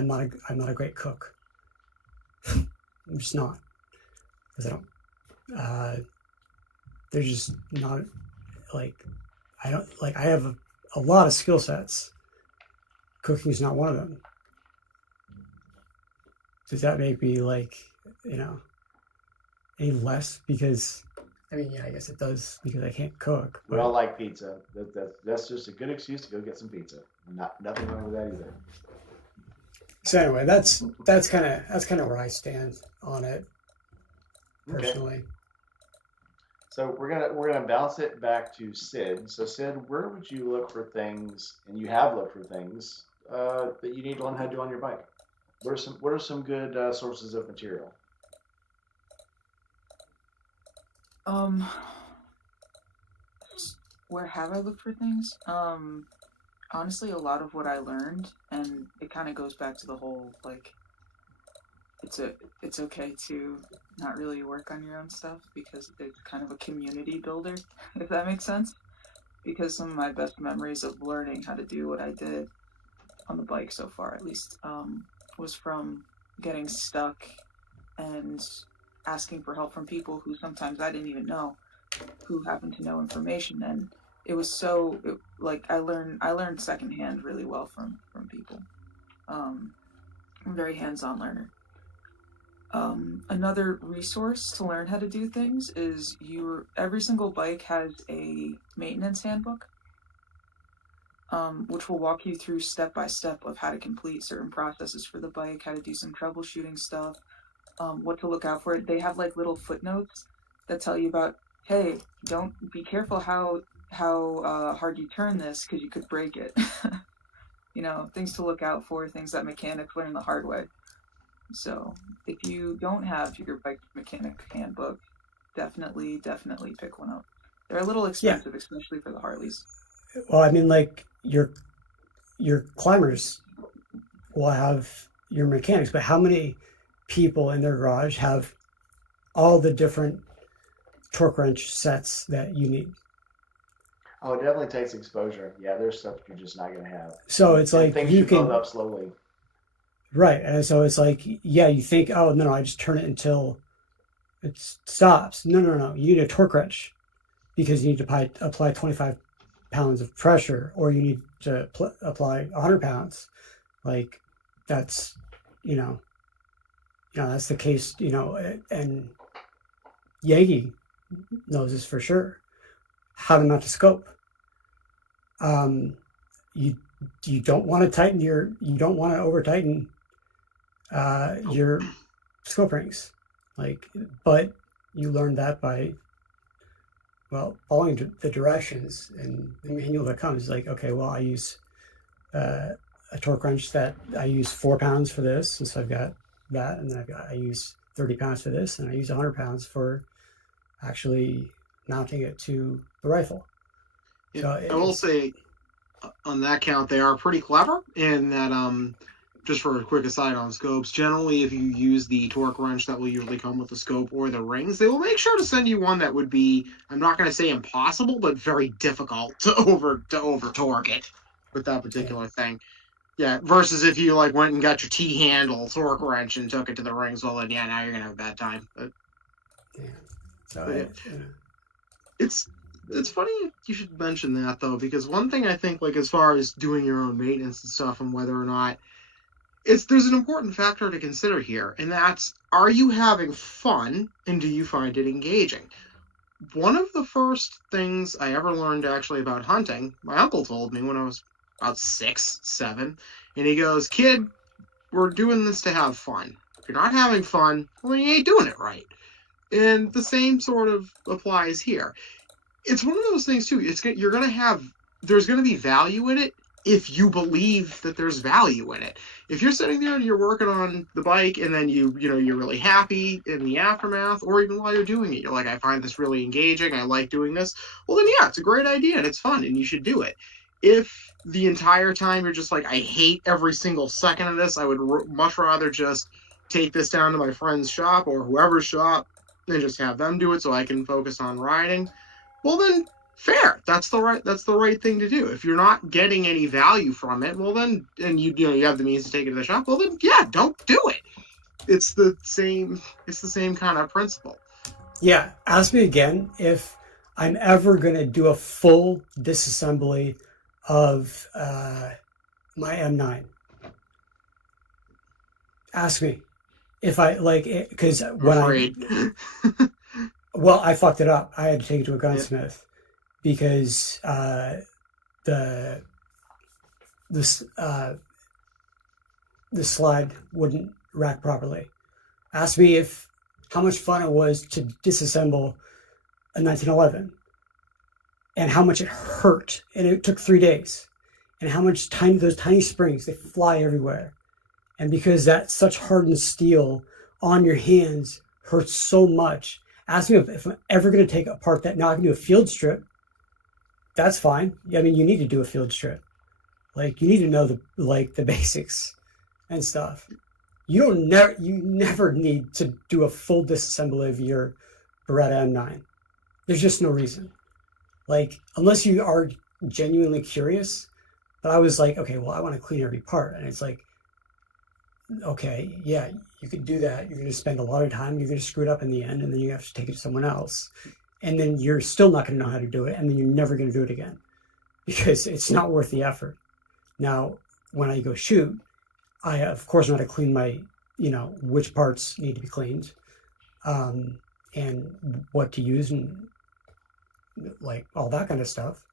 not a great cook. I'm just not, because there's just not I have a lot of skill sets. Cooking is not one of them. Does that make me any less? Because I guess it does because I can't cook. We all like pizza. That's just a good excuse to go get some pizza. Nothing wrong with that either. So anyway, that's kind of where I stand on it personally. Okay. So we're gonna bounce it back to Sid. So Sid, where would you look for things, and you have looked for things that you need to learn how to do on your bike? What are some good sources of material? Where have I looked for things? Honestly, a lot of what I learned, and it kind of goes back to the whole it's okay to not really work on your own stuff because it's kind of a community builder, if that makes sense. Because some of my best memories of learning how to do what I did on the bike so far, at least, was from getting stuck and asking for help from people who sometimes I didn't even know, who happened to know information. And it was I learned secondhand really well from people. I'm a very hands-on learner. Another resource to learn how to do things is every single bike has a maintenance handbook. which will walk you through step by step of how to complete certain processes for the bike, how to do some troubleshooting stuff, what to look out for. They have like little footnotes that tell you about, hey, don't be careful how hard you turn this because you could break it. You know, things to look out for, things that mechanics learn the hard way. So if you don't have your bike mechanic handbook, definitely pick one up. They're a little expensive, especially for the Harleys. Well, I mean, like your climbers will have your mechanics, but how many people in their garage have all the different torque wrench sets that you need? Oh, it definitely takes exposure. Yeah, there's stuff you're just not going to have. So it's And like things you build can, up slowly. right? And so it's like, yeah, you think, oh no, I just turn it until it stops. No. You need a torque wrench because you need to apply 25 pounds of pressure, or you need to apply 100 pounds. Like that's, that's the case, and Yankee knows this for sure. How to mount a scope. You don't want to you don't want to over tighten your scope rings, but you learn that by following the directions and the manual that comes. Like, okay, well, I use a torque wrench that I use 4 pounds for this, and so I've got that, and then I use 30 pounds for this, and I use 100 pounds for actually mounting it to the rifle. Yeah, so I will say on that count, they are pretty clever in that, just for a quick aside on scopes, generally if you use the torque wrench that will usually come with the scope or the rings, they will make sure to send you one that would be, I'm not going to say impossible, but very difficult to over torque it with that particular thing. Yeah, versus if you like went and got your T-handle torque wrench and took it to the rings, well then yeah, now you're going to have a bad time. It's funny you should mention that though, because one thing I think, like as far as doing your own maintenance and stuff and whether or not there's an important factor to consider here, and that's, are you having fun and do you find it engaging? One of the first things I ever learned actually about hunting, my uncle told me when I was about 6, 7, and he goes, kid, we're doing this to have fun. If you're not having fun, well, you ain't doing it right. And the same sort of applies here. It's one of those things too. There's going to be value in it if you believe that there's value in it. If you're sitting there and you're working on the bike and then you're really happy in the aftermath, or even while you're doing it, you're like, I find this really engaging, I like doing this, well then yeah, it's a great idea and it's fun and you should do it. If the entire time you're just like, I hate every single second of this, I would much rather just take this down to my friend's shop or whoever's shop and just have them do it so I can focus on riding, well then fair. That's the right thing to do. If you're not getting any value from it, well then, and you have the means to take it to the shop, well then yeah, don't do it. It's the same kind of principle. Yeah, ask me again if I'm ever going to do a full disassembly of my M9. Ask me if I like it, because when I fucked it up. I had to take it to a gunsmith because the slide wouldn't rack properly. Ask me how much fun it was to disassemble a 1911 and how much it hurt, and it took 3 days, and how much those tiny springs, they fly everywhere, and because that's such hardened steel on your hands hurts so much. Ask me if I'm ever going to take apart that. Now I can do a field strip. That's fine. I mean, you need to do a field strip. Like, you need to know the basics and stuff. You never need to do a full disassembly of your Beretta M9. There's just no reason. Like, unless you are genuinely curious. But I was like, okay, well, I want to clean every part. And it's like, okay, yeah, you could do that. You're going to spend a lot of time. You're going to screw it up in the end, and then you have to take it to someone else. And then you're still not going to know how to do it, and then you're never going to do it again because it's not worth the effort. Now, when I go shoot, I, of course, know how to clean my, which parts need to be cleaned, and what to use, and like all that kind of stuff.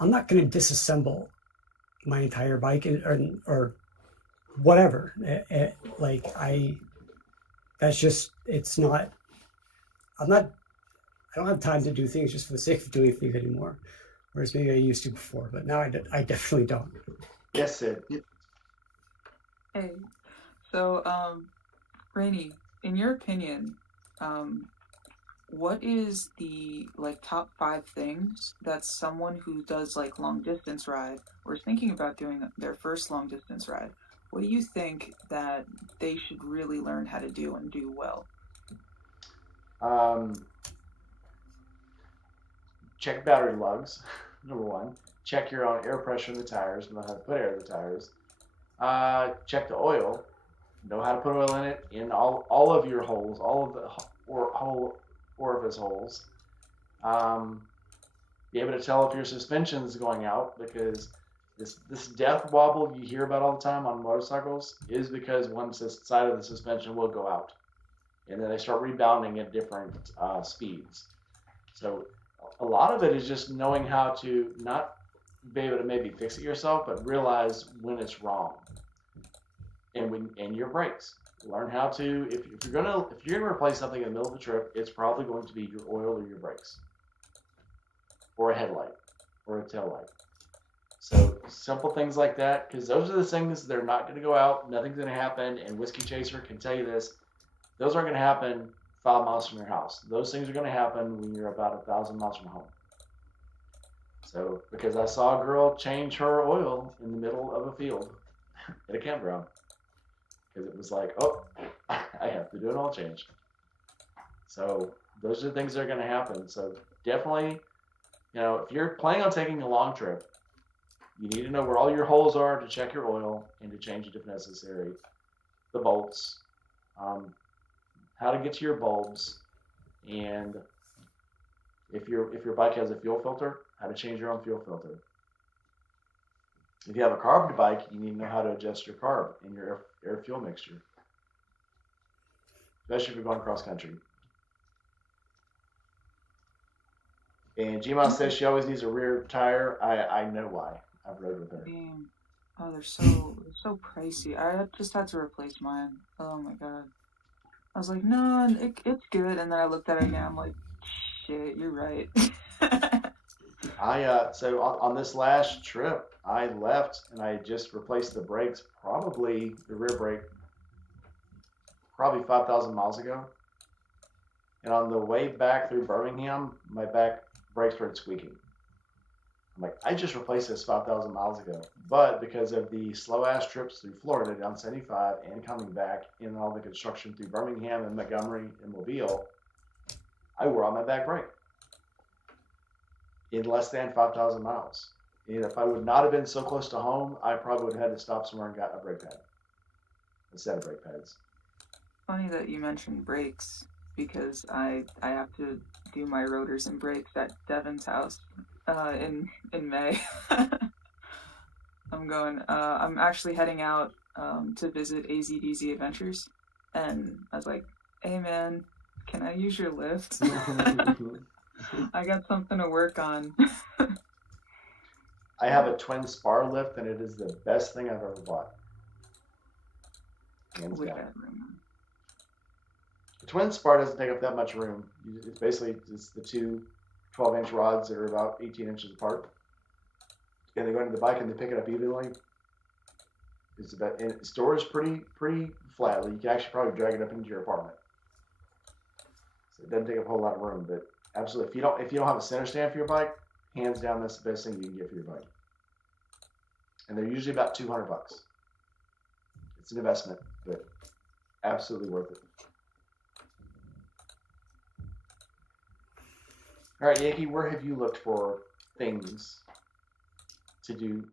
I'm not going to disassemble my entire bike or whatever. Like that's just, it's not, I don't have time to do things just for the sake of doing things anymore. Whereas maybe I used to before, but now I definitely don't. Yes, Sid. Hey, so Rainey, in your opinion, what is the like top 5 things that someone who does like long distance ride or is thinking about doing their first long distance ride, what do you think that they should really learn how to do and do well? Check battery lugs, number one. Check your own air pressure in the tires, know how to put air in the tires. Check the oil, know how to put oil in it in all of your holes, all of the whole orifice holes. Be able to tell if your suspension is going out, because this death wobble you hear about all the time on motorcycles is because one side of the suspension will go out, and then they start rebounding at different speeds. So a lot of it is just knowing how to not be able to maybe fix it yourself, but realize when it's wrong. And your brakes. Learn how to, if you're gonna replace something in the middle of the trip, it's probably going to be your oil or your brakes, or a headlight, or a tail light. So simple things like that, because those are the things that are not going to go out. Nothing's going to happen. And Whiskey Chaser can tell you this: those aren't going to happen 5 miles from your house. Those things are going to happen when you're about 1,000 miles from home. So, because I saw a girl change her oil in the middle of a field at a campground, because it was like, oh, I have to do an oil change. So those are the things that are going to happen. So definitely, if you're planning on taking a long trip, you need to know where all your holes are to check your oil and to change it if necessary. The bolts, how to get to your bulbs, and if your bike has a fuel filter, how to change your own fuel filter. If you have a carbed bike, you need to know how to adjust your carb in your air fuel mixture, especially if you're going cross country. And Gma says she always needs a rear tire. I know why. I've rode with her. Damn. Oh, they're so pricey. I just had to replace mine. Oh my god. I was like, no, it's good. And then I looked at it again. I'm like, shit, you're right. So on this last trip, I left and I just replaced the brakes, probably the rear brake, probably 5,000 miles ago. And on the way back through Birmingham, my back brakes started squeaking. I'm like, I just replaced this 5,000 miles ago. But because of the slow ass trips through Florida down 75 and coming back, and all the construction through Birmingham and Montgomery and Mobile, I wore out my back brake in less than 5,000 miles. And if I would not have been so close to home, I probably would have had to stop somewhere and got a brake pad, a set of brake pads. Funny that you mentioned brakes, because I have to do my rotors and brakes at Devin's house in May. I'm actually heading out to visit AZDZ Adventures, and I was like, hey man, can I use your lift? I got something to work on. I have a twin spar lift, and it is the best thing I've ever bought. Hands down. The twin spar doesn't take up that much room. It's basically just the two 12-inch rods that are about 18 inches apart, and they go into the bike and they pick it up evenly. It's about, and it stores pretty flatly. You can actually probably drag it up into your apartment, so it doesn't take up a whole lot of room. But absolutely, if you don't have a center stand for your bike, hands down, that's the best thing you can get for your bike. And they're usually about $200. It's an investment, but absolutely worth it. All right, Yankee, where have you looked for things to do?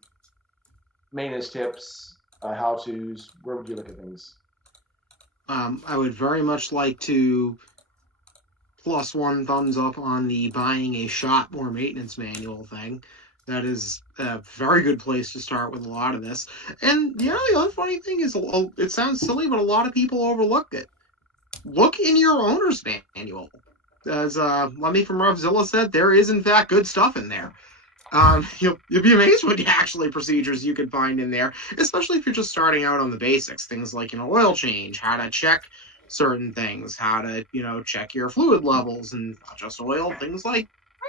Maintenance tips, how-tos, where would you look at things? I would very much like to +1 thumbs up on the buying a shop or maintenance manual thing. That is a very good place to start with a lot of this. And the other funny thing is, it sounds silly, but a lot of people overlook it. Look in your owner's manual. As Lemmy from Revzilla said, there is in fact good stuff in there. You'll be amazed what actually procedures you can find in there, especially if you're just starting out on the basics. Things like, oil change, how to check certain things, how to, check your fluid levels, and not just oil, things like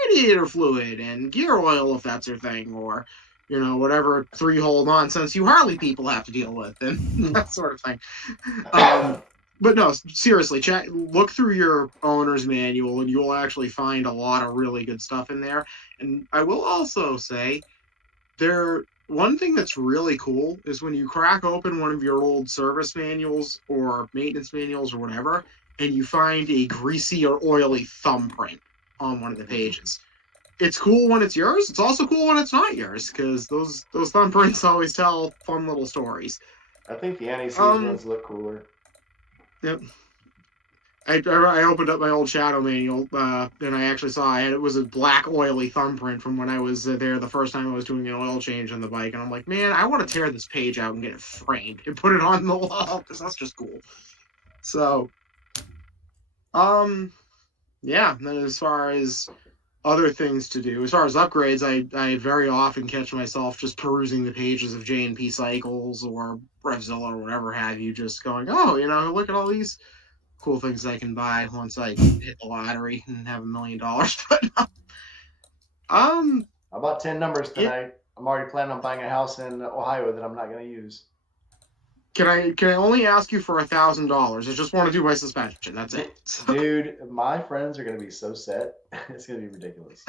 radiator fluid and gear oil if that's your thing, or, whatever three-hole nonsense you Harley people have to deal with, and that sort of thing. But no, seriously, look through your owner's manual, and you will actually find a lot of really good stuff in there. And I will also say, one thing that's really cool is when you crack open one of your old service manuals or maintenance manuals or whatever, and you find a greasy or oily thumbprint on one of the pages. It's cool when it's yours. It's also cool when it's not yours, because those thumbprints always tell fun little stories. I think the NEC ones look cooler. Yep. I opened up my old shadow manual, and I actually saw it was a black oily thumbprint from when I was there the first time I was doing an oil change on the bike, and I'm like, man, I want to tear this page out and get it framed and put it on the wall, because that's just cool. So, yeah. And then as far as other things to do, as far as upgrades, I very often catch myself just perusing the pages of J&P Cycles or Revzilla or whatever have you, just going, oh, look at all these cool things I can buy once I hit the lottery and have $1 million. But I bought 10 numbers tonight. Yeah. I'm already planning on buying a house in Ohio that I'm not going to use. Can I only ask you for $1,000? I just want to do my suspension. That's it. Dude, my friends are going to be so set. It's going to be ridiculous.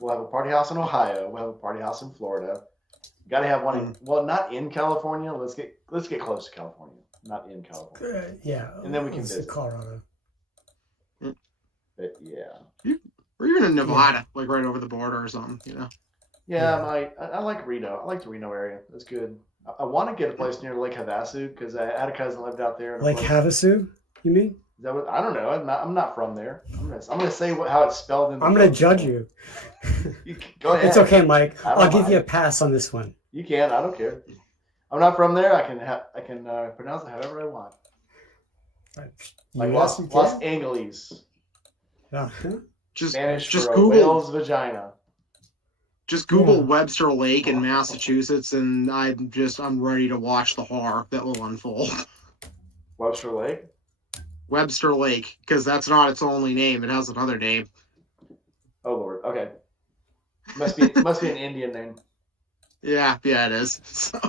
We'll have a party house in Ohio. We'll have a party house in Florida. Got to have one not in California. Let's get close to California. Not in California. Yeah. And then we can visit Colorado. But yeah. Or even in Nevada, like right over the border or something, Yeah, I like Reno. I like the Reno area. That's good. I want to get a place near Lake Havasu because I had a cousin lived out there. Lake Havasu, you mean? Is that what? I don't know. I'm not from there. I'm gonna say how it's spelled. I'm gonna judge you. Go ahead. It's okay, Mike. I'll give you a pass on this one. You can. I don't care. I'm not from there. I can pronounce it however I want. Like Los Angeles. Spanish for Google whale's vagina. Just Google Webster Lake in Massachusetts, and I'm ready to watch the horror that will unfold. Webster Lake? Webster Lake, because that's not its only name. It has another name. Oh Lord. Okay. Must be an Indian name. Yeah, it is. So,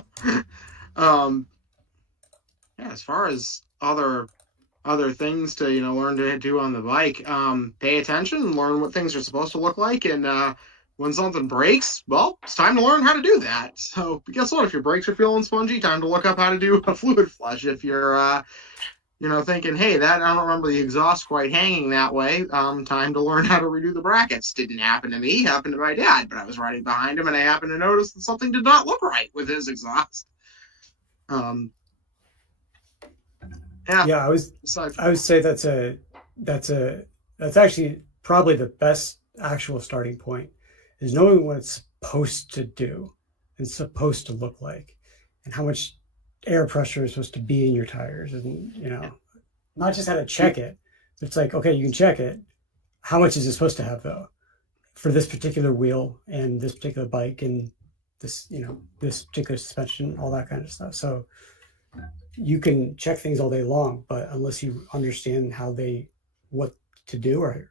as far as other things to learn to do on the bike, pay attention, learn what things are supposed to look like, and when something breaks, well, it's time to learn how to do that. So guess what? If your brakes are feeling spongy, time to look up how to do a fluid flush. If you're thinking, hey, I don't remember the exhaust quite hanging that way, time to learn how to redo the brackets. Didn't happen to me, happened to my dad, but I was riding behind him and I happened to notice that something did not look right with his exhaust. Yeah, I would say that's actually probably the best actual starting point, is knowing what it's supposed to do and supposed to look like, and how much air pressure is supposed to be in your tires, and not just how to check it. It's like, okay, you can check it. How much is it supposed to have though, for this particular wheel and this particular bike and this this particular suspension, all that kind of stuff. So you can check things all day long, but unless you understand what to do or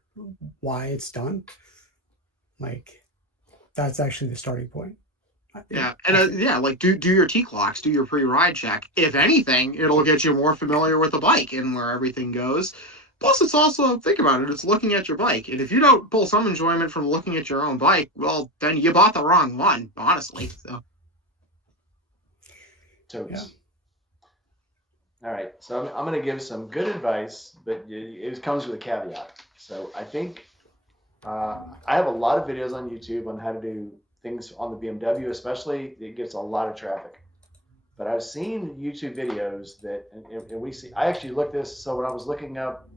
why it's done, like, that's actually the starting point. Yeah, and like do your T-clocks, do your pre-ride check. If anything, it'll get you more familiar with the bike and where everything goes. Plus, it's also, think about it, it's looking at your bike. And if you don't pull some enjoyment from looking at your own bike, well, then you bought the wrong one, honestly. So yeah. All right, so I'm going to give some good advice, but it comes with a caveat. So I think I have a lot of videos on YouTube on how to do things on the BMW, especially. It gets a lot of traffic. But I've seen YouTube videos that, and we see, I actually looked this, so when I was looking up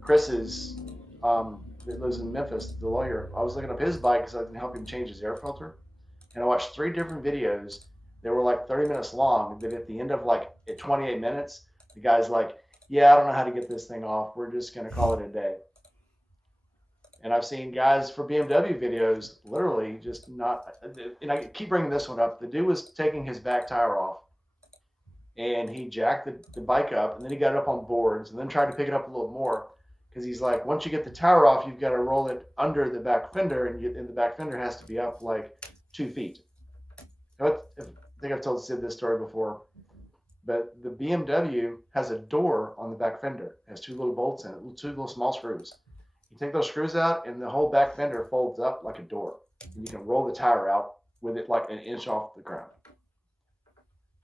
Chris's, that lives in Memphis, the lawyer, I was looking up his bike so I can help him change his air filter. And I watched 3 different videos. They were like 30 minutes long. That at the end of at 28 minutes, the guy's like, yeah, I don't know how to get this thing off. We're just going to call it a day. And I've seen guys for BMW videos literally just not, and I keep bringing this one up. The dude was taking his back tire off and he jacked the bike up and then he got it up on boards and then tried to pick it up a little more because he's like, once you get the tire off, you've got to roll it under the back fender and the back fender has to be up like 2 feet. I think I've told Sid this story before, but the BMW has a door on the back fender. It has 2 little bolts in it, 2 little small screws. You take those screws out and the whole back fender folds up like a door. And you can roll the tire out with it like an inch off the ground.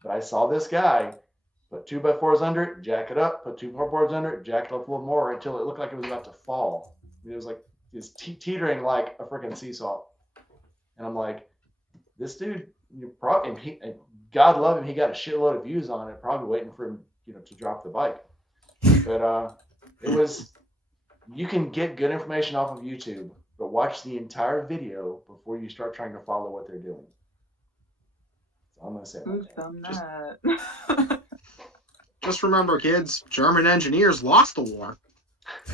But I saw this guy put 2x4s under it, jack it up, put 2 more boards under it, jack it up a little more until it looked like it was about to fall. It was like it's teetering like a freaking seesaw. And I'm like, this dude, and God love him, he got a shitload of views on it, probably waiting for him, to drop the bike. But it was, you can get good information off of YouTube, but watch the entire video before you start trying to follow what they're doing. So I'm gonna say Who's done that? Just remember, kids, German engineers lost the war.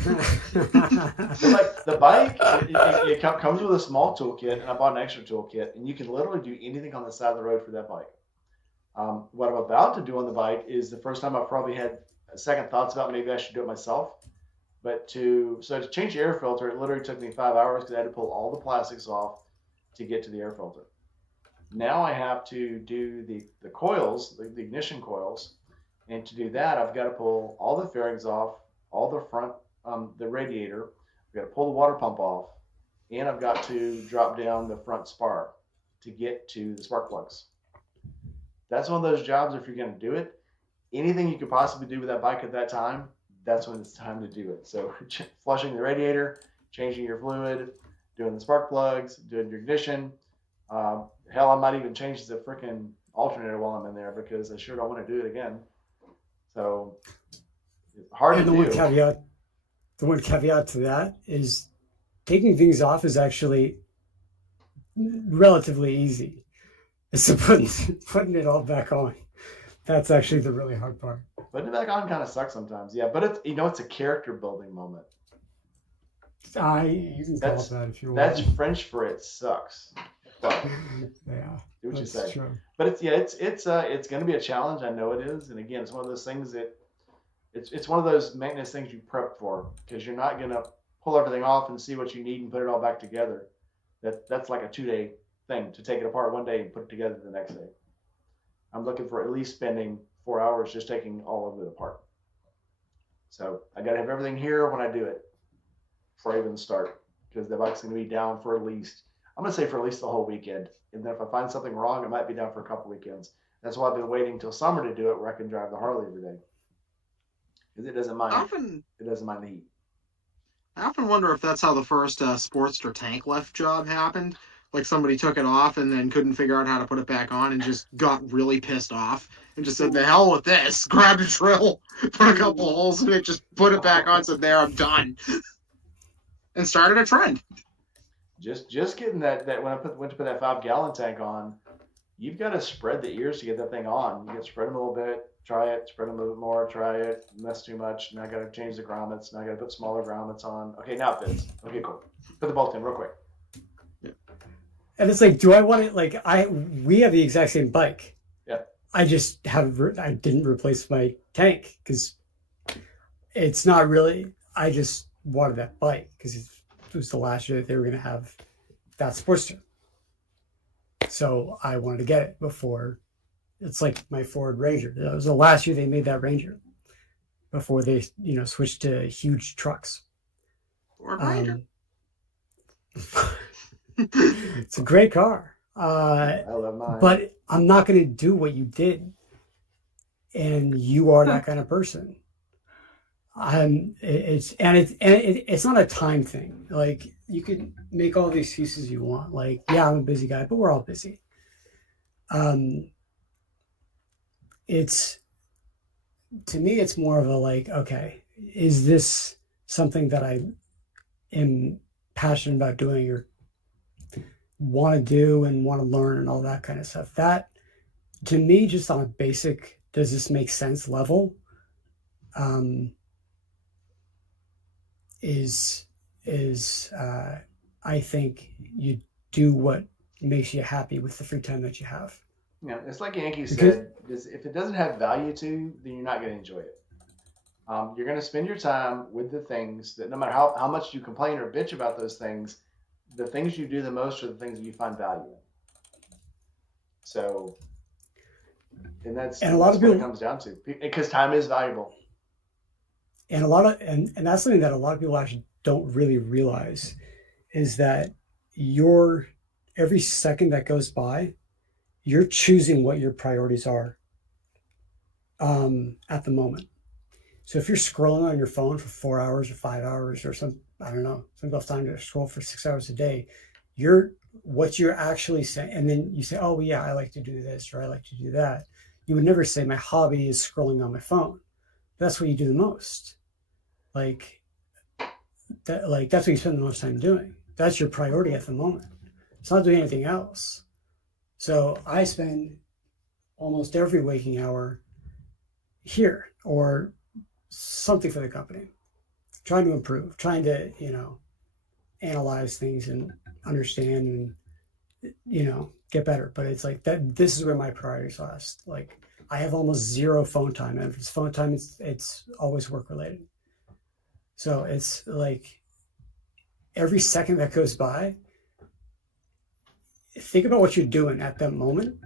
Like the bike, it comes with a small toolkit, and I bought an extra toolkit, and you can literally do anything on the side of the road for that bike. What I'm about to do on the bike is the first time I've probably had second thoughts about maybe I should do it myself. But to change the air filter, it literally took me 5 hours because I had to pull all the plastics off to get to the air filter. Now I have to do the coils, the ignition coils. And to do that, I've got to pull all the fairings off, all the front, the radiator. I've got to pull the water pump off, and I've got to drop down the front spar to get to the spark plugs. That's one of those jobs, if you're going to do it, anything you could possibly do with that bike at that time, that's when it's time to do it. So flushing the radiator, changing your fluid, doing the spark plugs, doing your ignition. Hell, I might even change the freaking alternator while I'm in there because I sure don't want to do it again. So it's hard to do. The one caveat to that is taking things off is actually relatively easy. It's putting it all back on. That's actually the really hard part. Putting it back on kind of sucks sometimes, yeah. But it's a character building moment. You can call it that if you want. That's French for it sucks. But, yeah, do what you say. True. But it's going to be a challenge. I know it is, and again, it's one of those things that it's one of those maintenance things you prep for because you're not going to pull everything off and see what you need and put it all back together. That's like a 2-day thing to take it apart one day and put it together the next day. I'm looking for at least spending 4 hours just taking all of it apart. So I got to have everything here when I do it before I even start because the bike's going to be down for at least the whole weekend. And then if I find something wrong, it might be down for a couple weekends. That's why I've been waiting until summer to do it where I can drive the Harley every day. Because it doesn't mind the heat. I often wonder if that's how the first Sportster tank lift job happened. Like somebody took it off and then couldn't figure out how to put it back on and just got really pissed off and just said, the hell with this. Grabbed a drill, put a couple holes in it, just put it back on, said, there, I'm done. And started a trend. Just getting that when I went to put that 5-gallon tank on, you've got to spread the ears to get that thing on. You got to spread them a little bit, try it, spread them a little bit more, try it, mess too much. Now I got to change the grommets. Now I got to put smaller grommets on. Okay, now it fits. Okay, cool. Put the bolt in real quick. And it's like, do I want it? Like we have the exact same bike. Yeah. I didn't replace my tank because it's not really. I just wanted that bike because it was the last year that they were going to have that Sportster. So I wanted to get it before. It's like my Ford Ranger. That was the last year they made that Ranger before they, switched to huge trucks. Ford Ranger. It's a great car. I love mine. But I'm not going to do what you did. And you are that kind of person. It's not a time thing. Like you can make all the excuses you want. Like, yeah, I'm a busy guy, but we're all busy. To me, it's more of a like, okay, is this something that I am passionate about doing or want to do and want to learn and all that kind of stuff? That, to me, just on a basic, does this make sense level, is is I think you do what makes you happy with the free time that you have. Yeah, it's like Yankee Because said, if it doesn't have value to you, then you're not going to enjoy it. You're going to spend your time with the things that, no matter how much you complain or bitch about those things, the things you do the most are the things that you find value in. So, and that's and a lot of what it people comes down to, because time is valuable. and that's something that a lot of people actually don't really realize is that your every second that goes by, you're choosing what your priorities are at the moment. So if you're scrolling on your phone for 4 hours or 5 hours or I don't know, some people have time to scroll for 6 hours a day, what you're actually saying, and then you say, oh, well, yeah, I like to do this or I like to do that. You would never say my hobby is scrolling on my phone. That's what you do the most. Like that's what you spend the most time doing. That's your priority at the moment. It's not doing anything else. So I spend almost every waking hour here or something for the company, trying to improve, trying to, analyze things and understand and, get better. But it's like that, this is where my priorities last. Like I have almost zero phone time. And if it's phone time, it's always work related. So it's like every second that goes by, think about what you're doing at that moment,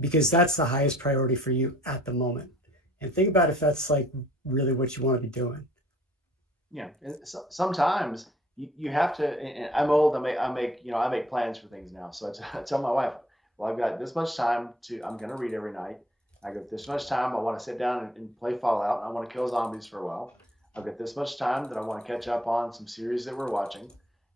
because that's the highest priority for you at the moment. And think about if that's like really what you want to be doing. Yeah, sometimes you have to. And I'm old. I make plans for things now. So I tell my wife, well, I've got this much time I'm going to read every night. I got this much time. I want to sit down and play Fallout. I want to kill zombies for a while. I've got this much time that I want to catch up on some series that we're watching.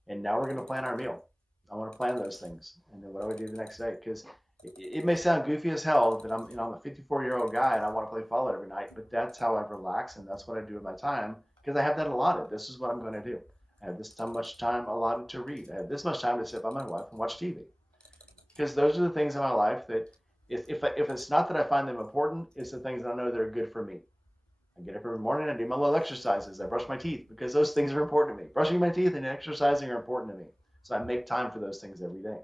And now we're going to plan our meal. I want to plan those things. And then what do I do the next day? Because it may sound goofy as hell that I'm a 54-year-old guy and I want to play Fallout every night, but that's how I relax and that's what I do with my time because I have that allotted. This is what I'm going to do. I have this much time allotted to read. I have this much time to sit by my wife and watch TV. Because those are the things in my life that if it's not that I find them important, it's the things that I know that are good for me. I get up every morning, I do my little exercises, I brush my teeth because those things are important to me. Brushing my teeth and exercising are important to me. So I make time for those things every day.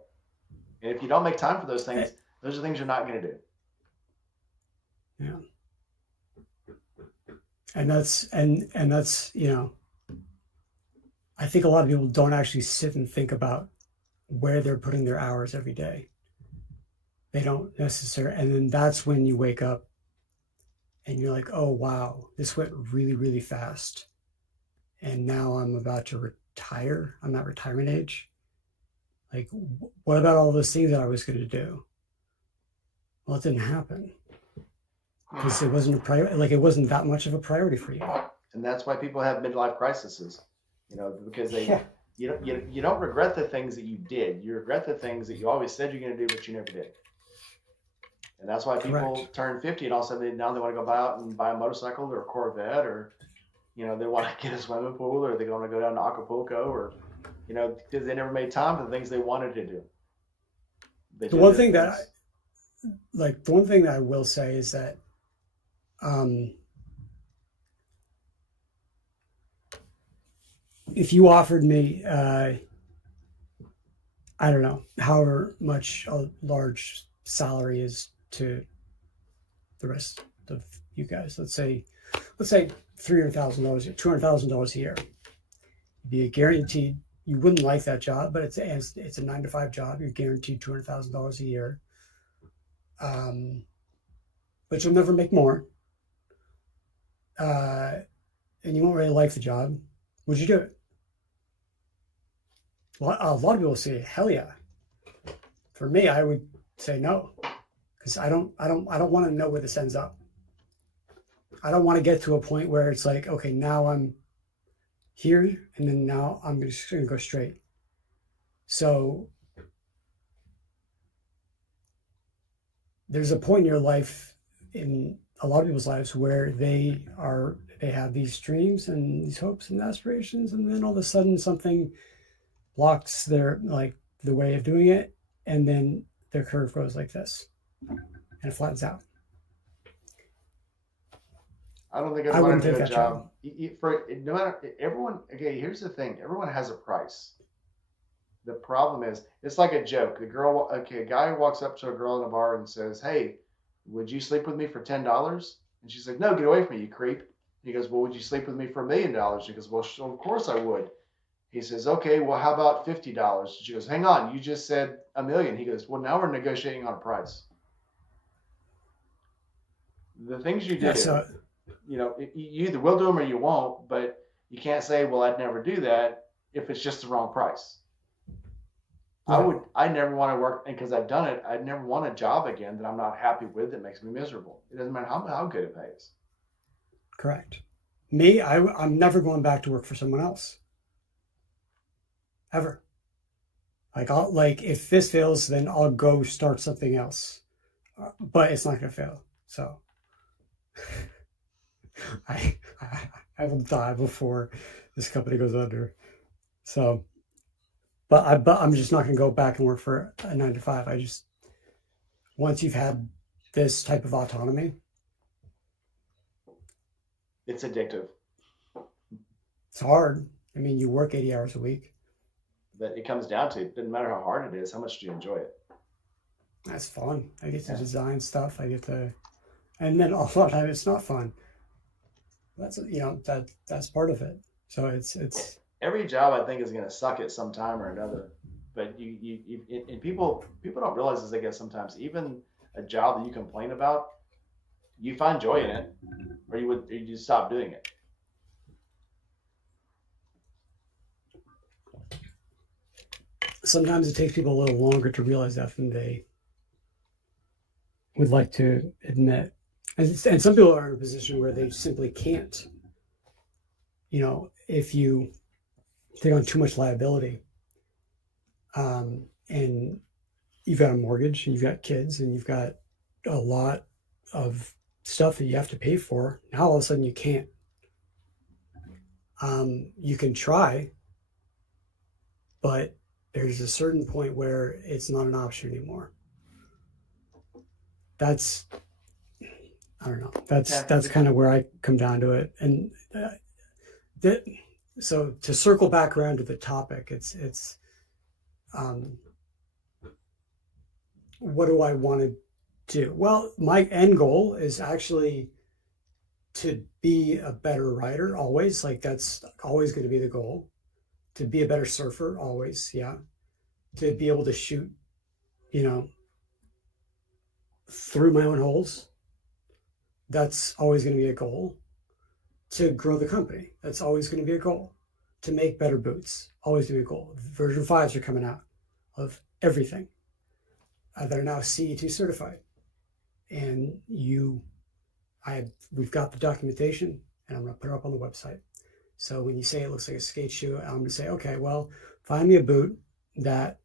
And if you don't make time for those things, those are things you're not going to do. Yeah. And that's I think a lot of people don't actually sit and think about where they're putting their hours every day. They don't necessarily, and then that's when you wake up and you're like, oh wow, this went really, really fast. And now I'm about to retire. I'm not retirement age. Like, what about all those things that I was going to do? Well, it didn't happen because it wasn't it wasn't that much of a priority for you. And that's why people have midlife crises, because you don't regret the things that you did. You regret the things that you always said you're going to do, but you never did. And that's why people turn 50 and all of a sudden now they want to go out and buy a motorcycle or a Corvette or, they want to get a swimming pool or they want to go down to Acapulco or, because they never made time for the things they wanted to do. The one thing that I will say is that if you offered me, I don't know, however much a large salary is to the rest of you guys, let's say $300,000, $200,000 a year, it'd be a guaranteed. You wouldn't like that job, but it's a 9-to-5 job. You're guaranteed $200,000 a year, but you'll never make more, and you won't really like the job. Would you do it? Well, a lot of people say, "Hell yeah." For me, I would say no, because I don't want to know where this ends up. I don't want to get to a point where it's like, okay, now I'm here, and then now I'm just going to go straight. So there's a point in your life, in a lot of people's lives, where they have these dreams and these hopes and aspirations, and then all of a sudden something blocks their the way of doing it, and then their curve goes like this, and it flattens out. I don't think I I'd want wouldn't to do take a that job. job. For no matter everyone. Okay, here's the thing. Everyone has a price. The problem is, it's like a joke. A guy walks up to a girl in a bar and says, "Hey, would you sleep with me for $10?" And she's like, "No, get away from me, you creep." He goes, "Well, would you sleep with me for $1,000,000?" She goes, "Well, of course I would." He says, "Okay, well, how about $50?" She goes, "Hang on, you just said $1,000,000." He goes, "Well, now we're negotiating on a price." The things you Yeah. do, So you either will do them or you won't, but you can't say, "Well, I'd never do that," if it's just the wrong price. yeah, I never want to work, and because I've done it, I'd never want a job again that I'm not happy with, that makes me miserable. It doesn't matter how good it pays. correct. Me, I'm never going back to work for someone else ever. Like if this fails, then I'll go start something else. But it's not gonna fail. So I I will die before this company goes under. So, but I'm just not gonna go back and work for a 9 to 5. I just once you've had this type of autonomy, It's addictive, it's hard. I mean, you work 80 hours a week. but it comes down to, it doesn't matter how hard it is, how much do you enjoy it? That's fun. I get to Yeah. design stuff. I get to, and then a lot of time it's not fun. That's that's part of it. So it's Every job I think is going to suck at some time or another, but and people don't realize this, I guess, sometimes even a job that you complain about, you find joy in it, or you just stop doing it. sometimes it takes people a little longer to realize that than they would like to admit. And some people are in a position where they simply can't. If you take on too much liability, and you've got a mortgage and you've got kids and you've got a lot of stuff that you have to pay for, now all of a sudden you can't. You can try, but there's a certain point where it's not an option anymore. That's I don't know. That's kind of where I come down to it. And that so to circle back around to the topic, it's um, what do I want to do? Well, my end goal is actually to be a better writer always. Like that's always going to be the goal. To be a better surfer always, yeah. To be able to shoot, you know, through my own holes. That's always going to be a goal. To grow the company, that's always going to be a goal. To make better boots, always going to be a goal. Version 5s are coming out of everything that are now CE2 certified. And we've got the documentation, and I'm going to put it up on the website. So when you say it looks like a skate shoe, I'm going to say, okay, well, find me a boot that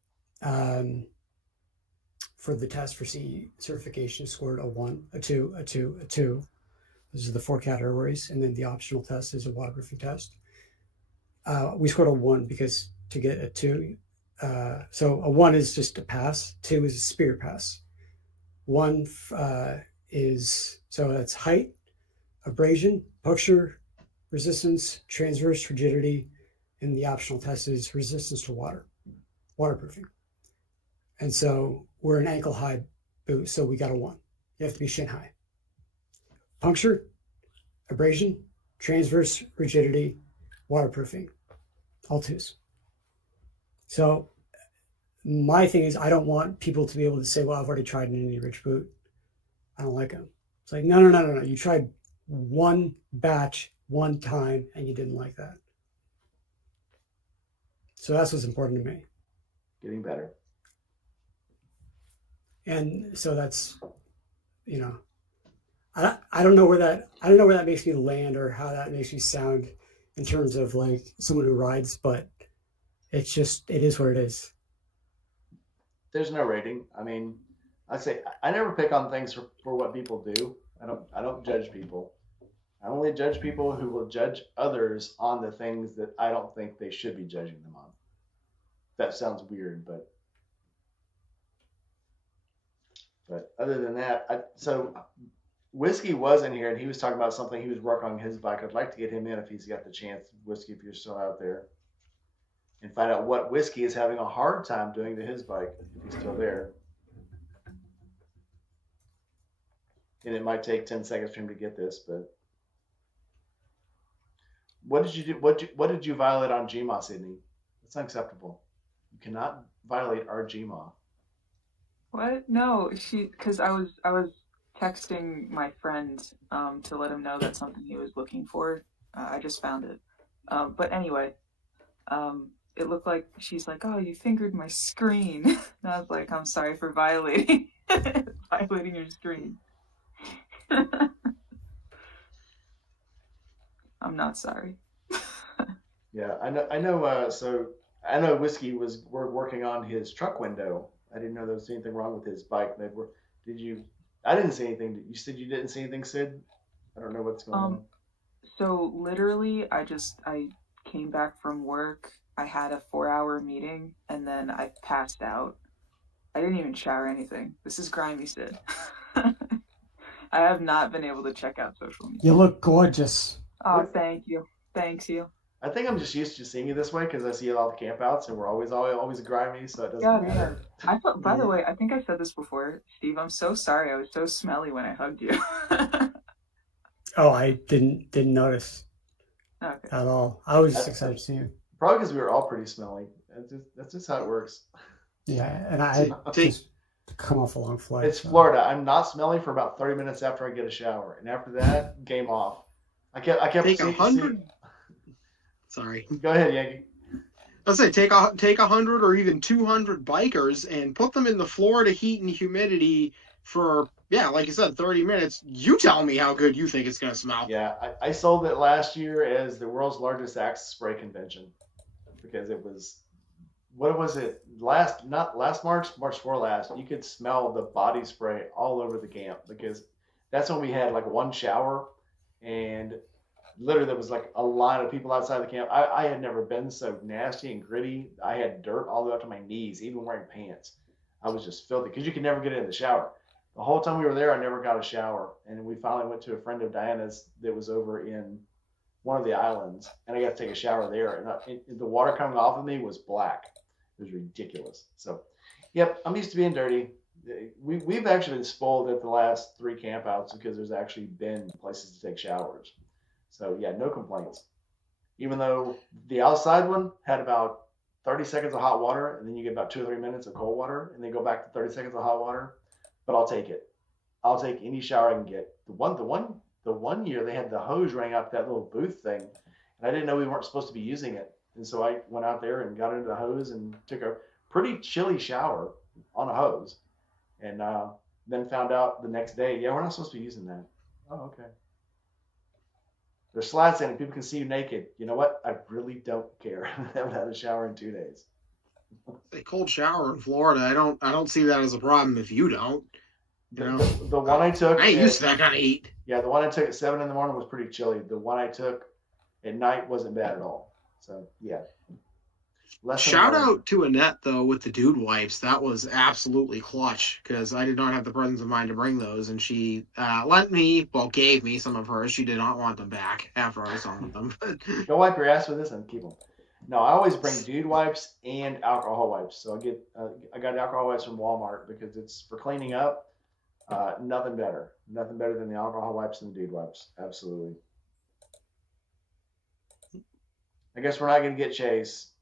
for the test for CE certification scored a 1, a 2, a 2, a 2. Those are the 4 categories. And then the optional test is a waterproofing test. We scored a 1 because to get a 2, so a 1 is just a pass, 2 is a spirit pass. 1 is, so that's height, abrasion, puncture, resistance, transverse rigidity, and the optional test is resistance to water, waterproofing. And so we're an ankle high boot, so we got a 1. You have to be shin high. Puncture, abrasion, transverse rigidity, waterproofing, all 2s. So my thing is, I don't want people to be able to say, well, I've already tried an Indie Rich boot. I don't like them. It's like, no. You tried one batch, one time, and you didn't like that. So that's what's important to me. Getting better. And so that's, I don't know where that makes me land or how that makes me sound in terms of like someone who rides, but it is what it is. There's no rating. I mean, I say I never pick on things for what people do. I don't judge people. I only judge people who will judge others on the things that I don't think they should be judging them on. That sounds weird, but other than that, so Whiskey was in here, and he was talking about something he was working on his bike. I'd like to get him in if he's got the chance. Whiskey, if you're still out there, and find out what Whiskey is having a hard time doing to his bike if he's still there. And it might take 10 seconds for him to get this, but what did you do? What did you violate on GMA, Sydney? That's unacceptable. You cannot violate our GMA. What? No, because I was texting my friend to let him know that's something he was looking for. I just found it. But anyway, it looked like she's like, "Oh, you fingered my screen." And I was like, "I'm sorry for violating violating your screen." I'm not sorry. Yeah, I know. I know. So I know Whiskey was working on his truck window. I didn't know there was anything wrong with his bike. They were. Did you? I didn't see anything. You said you didn't see anything, Sid. I don't know what's going on. So literally, I came back from work. I had a 4-hour meeting, and then I passed out. I didn't even shower or anything. This is grimy, Sid. I have not been able to check out social media. You look gorgeous. Oh, thank you. Thanks you. I think I'm just used to seeing you this way because I see all the campouts and we're always grimy, so it doesn't matter. I thought, by the way, I think I said this before, Steve. I'm so sorry. I was so smelly when I hugged you. Oh, I didn't notice Okay. at all. I was just excited to see you. Probably because we were all pretty smelly. That's just how it works. Yeah, and I just come off a long flight. It's Florida. I'm not smelly for about 30 minutes after I get a shower, and after that, game off. I kept take 100. Sorry. Go ahead, Yankee. Let's say take 100 or even 200 bikers and put them in the Florida heat and humidity for, like you said, 30 minutes. You tell me how good you think it's going to smell. Yeah, I sold it last year as the world's largest Axe spray convention because it was, what was it? Not last March 4 last. You could smell the body spray all over the camp because that's when we had like one shower and literally there was like a line of people outside the camp. I had never been so nasty and gritty. I had dirt all the way up to my knees, even wearing pants. I was just filthy because you could never get in the shower. The whole time we were there, I never got a shower. And we finally went to a friend of Diana's that was over in one of the islands, and I got to take a shower there. And the water coming off of me was black. It was ridiculous. So, yep, I'm used to being dirty. We've actually been spoiled at the last 3 campouts because there's actually been places to take showers. So, yeah, no complaints. Even though the outside one had about 30 seconds of hot water, and then you get about 2 or 3 minutes of cold water, and then go back to 30 seconds of hot water. But I'll take it. I'll take any shower I can get. The one year they had the hose running out that little booth thing, and I didn't know we weren't supposed to be using it. And so I went out there and got into the hose and took a pretty chilly shower on a hose, and then found out the next day, we're not supposed to be using that. Oh, okay. There's slides in it. People can see you naked. You know what? I really don't care. I haven't had a shower in 2 days. A cold shower in Florida, I don't see that as a problem if you don't. You know? The one I took, I ain't used to that kind of heat. Yeah, the one I took at 7 in the morning was pretty chilly. The one I took at night wasn't bad at all. So yeah. Shout out to Annette though with the dude wipes. That was absolutely clutch because I did not have the presence of mind to bring those, and she gave me some of hers. She did not want them back after I was done with them. Go wipe your ass with this and keep them. No, I always bring dude wipes and alcohol wipes. So I got alcohol wipes from Walmart because it's for cleaning up. Nothing better than the alcohol wipes and the dude wipes. Absolutely. I guess we're not going to get Chase,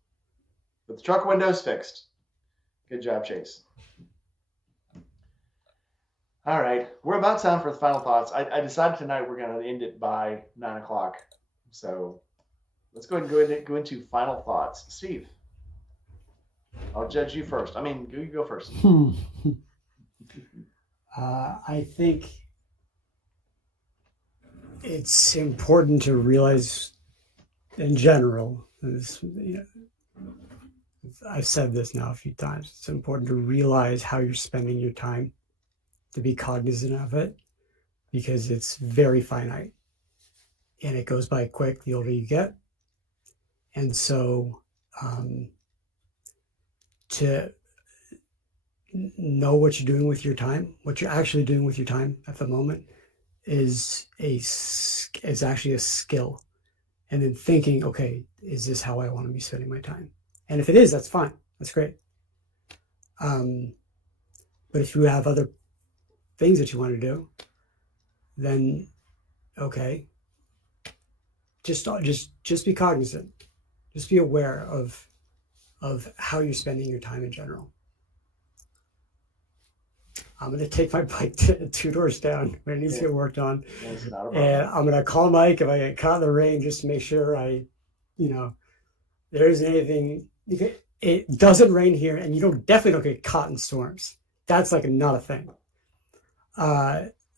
but the truck window's fixed. Good job, Chase. All right, we're about time for the final thoughts. I decided tonight we're going to end it by 9 o'clock. So let's go ahead and go into final thoughts. Steve, I'll judge you first. I mean, you go first. I think it's important to realize in general, I've said this now a few times, it's important to realize how you're spending your time, to be cognizant of it, because it's very finite and it goes by quick the older you get. And so to know what you're doing with your time, what you're actually doing with your time at the moment, is actually a skill, and then thinking, okay, is this how I want to be spending my time? And if it is, that's fine. That's great. But if you have other things that you want to do, then okay, just be cognizant. Just be aware of how you're spending your time in general. I'm going to take my bike 2 doors down when it needs to get worked on. And I'm going to call Mike if I get caught in the rain just to make sure there isn't anything. It doesn't rain here, and you definitely don't get caught in storms. That's like not a thing.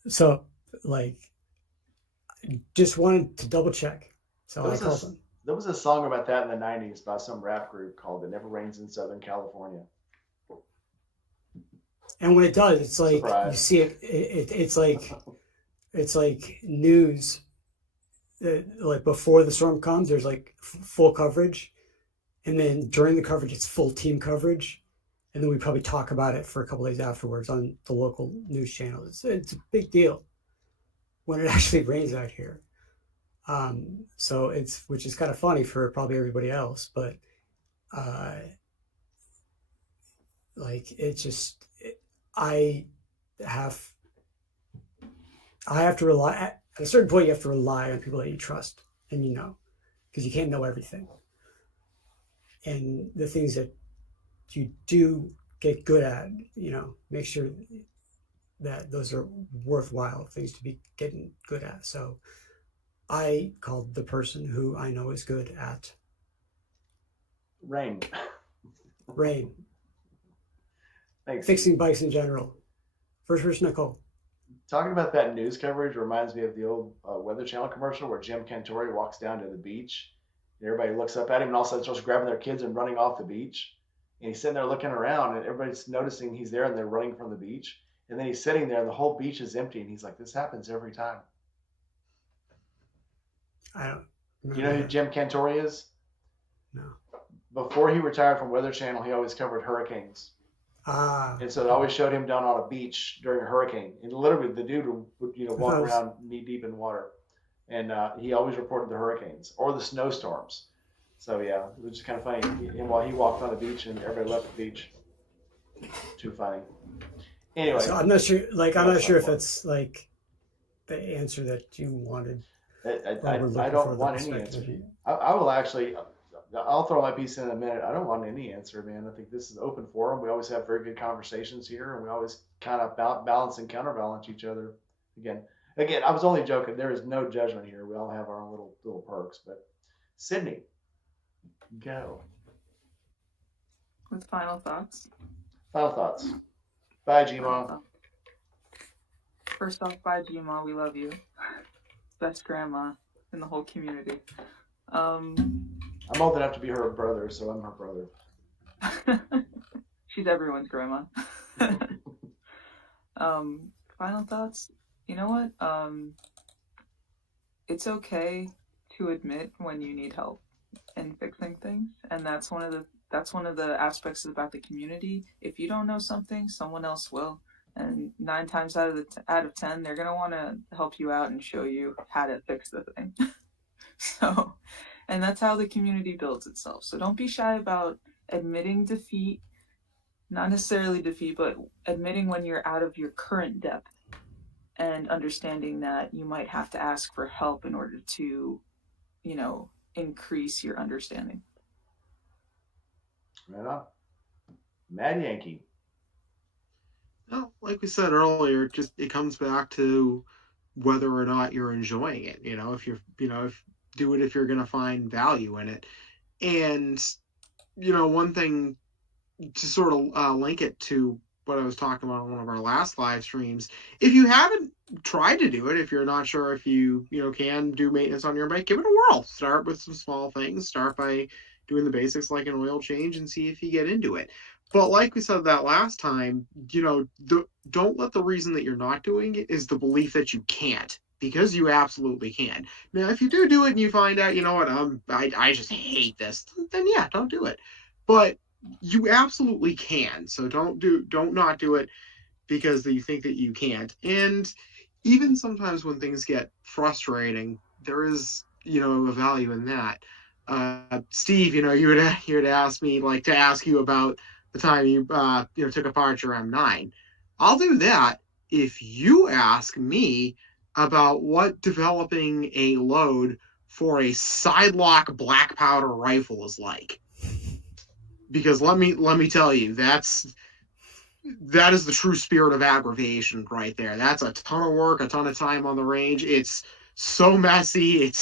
So like, just wanted to double check. So I called them. There was a song about that in the 90s by some rap group called It Never Rains in Southern California. And when it does, it's like you see it. It's like news. Like before the storm comes, there's like full coverage, and then during the coverage, it's full team coverage, and then we probably talk about it for a couple days afterwards on the local news channel. It's a big deal when it actually rains out here. So which is kind of funny for probably everybody else, but I have to rely at a certain point. You have to rely on people that you trust and because you can't know everything. And the things that you do get good at, make sure that those are worthwhile things to be getting good at. So I called the person who I know is good at rain. Thanks. Fixing bikes in general. First person I call. Talking about that news coverage reminds me of the old Weather Channel commercial where Jim Cantori walks down to the beach. And everybody looks up at him and all of a sudden starts grabbing their kids and running off the beach. And he's sitting there looking around and everybody's noticing he's there and they're running from the beach. And then he's sitting there and the whole beach is empty. And he's like, this happens every time. I don't know. You know who Jim Cantori is? No. Before he retired from Weather Channel, he always covered hurricanes. And so it always showed him down on a beach during a hurricane. And literally the dude would walk around knee deep in water. And he always reported the hurricanes or the snowstorms. So yeah, it was just kind of funny. And while he walked on the beach and everybody left the beach. Too funny. Anyway. So I'm not sure if it's like the answer that you wanted. I don't want any answer. I will actually, I'll throw my piece in a minute. I don't want any answer, man. I think this is an open forum. We always have very good conversations here, and we always kind of balance and counterbalance each other. Again, I was only joking. There is no judgment here. We all have our own little perks. But Sydney, go. With final thoughts. Final thoughts. Bye, G-Ma. First off, bye, G-Ma. We love you. Best grandma in the whole community. I'm old enough to be her brother, so I'm her brother. She's everyone's grandma. Final thoughts. You know what? It's okay to admit when you need help in fixing things, and that's one of the aspects about the community. If you don't know something, someone else will. And 9 times out of 10, they're gonna want to help you out and show you how to fix the thing. So, and that's how the community builds itself. So don't be shy about admitting defeat, not necessarily defeat, but admitting when you're out of your current depth, and understanding that you might have to ask for help in order to, increase your understanding. Right on. Mad Yankee. Well, like we said earlier, it comes back to whether or not you're enjoying it. Do it if you're going to find value in it. And, one thing to sort of link it to what I was talking about on one of our last live streams, if you haven't tried to do it, if you're not sure if you can do maintenance on your bike, give it a whirl. Start with some small things. Start by doing the basics like an oil change and see if you get into it. But like we said that last time, don't let the reason that you're not doing it is the belief that you can't, because you absolutely can. Now, if you do it and you find out, I just hate this, then yeah, don't do it. But you absolutely can. So don't not do it because you think that you can't. And even sometimes when things get frustrating, there is, a value in that. Steve, you had asked me like to ask you about the time you took apart your M9. I'll do that if you ask me about what developing a load for a sidelock black powder rifle is like. Because let me tell you, that is the true spirit of aggravation right there. That's a ton of work, a ton of time on the range. It's so messy. It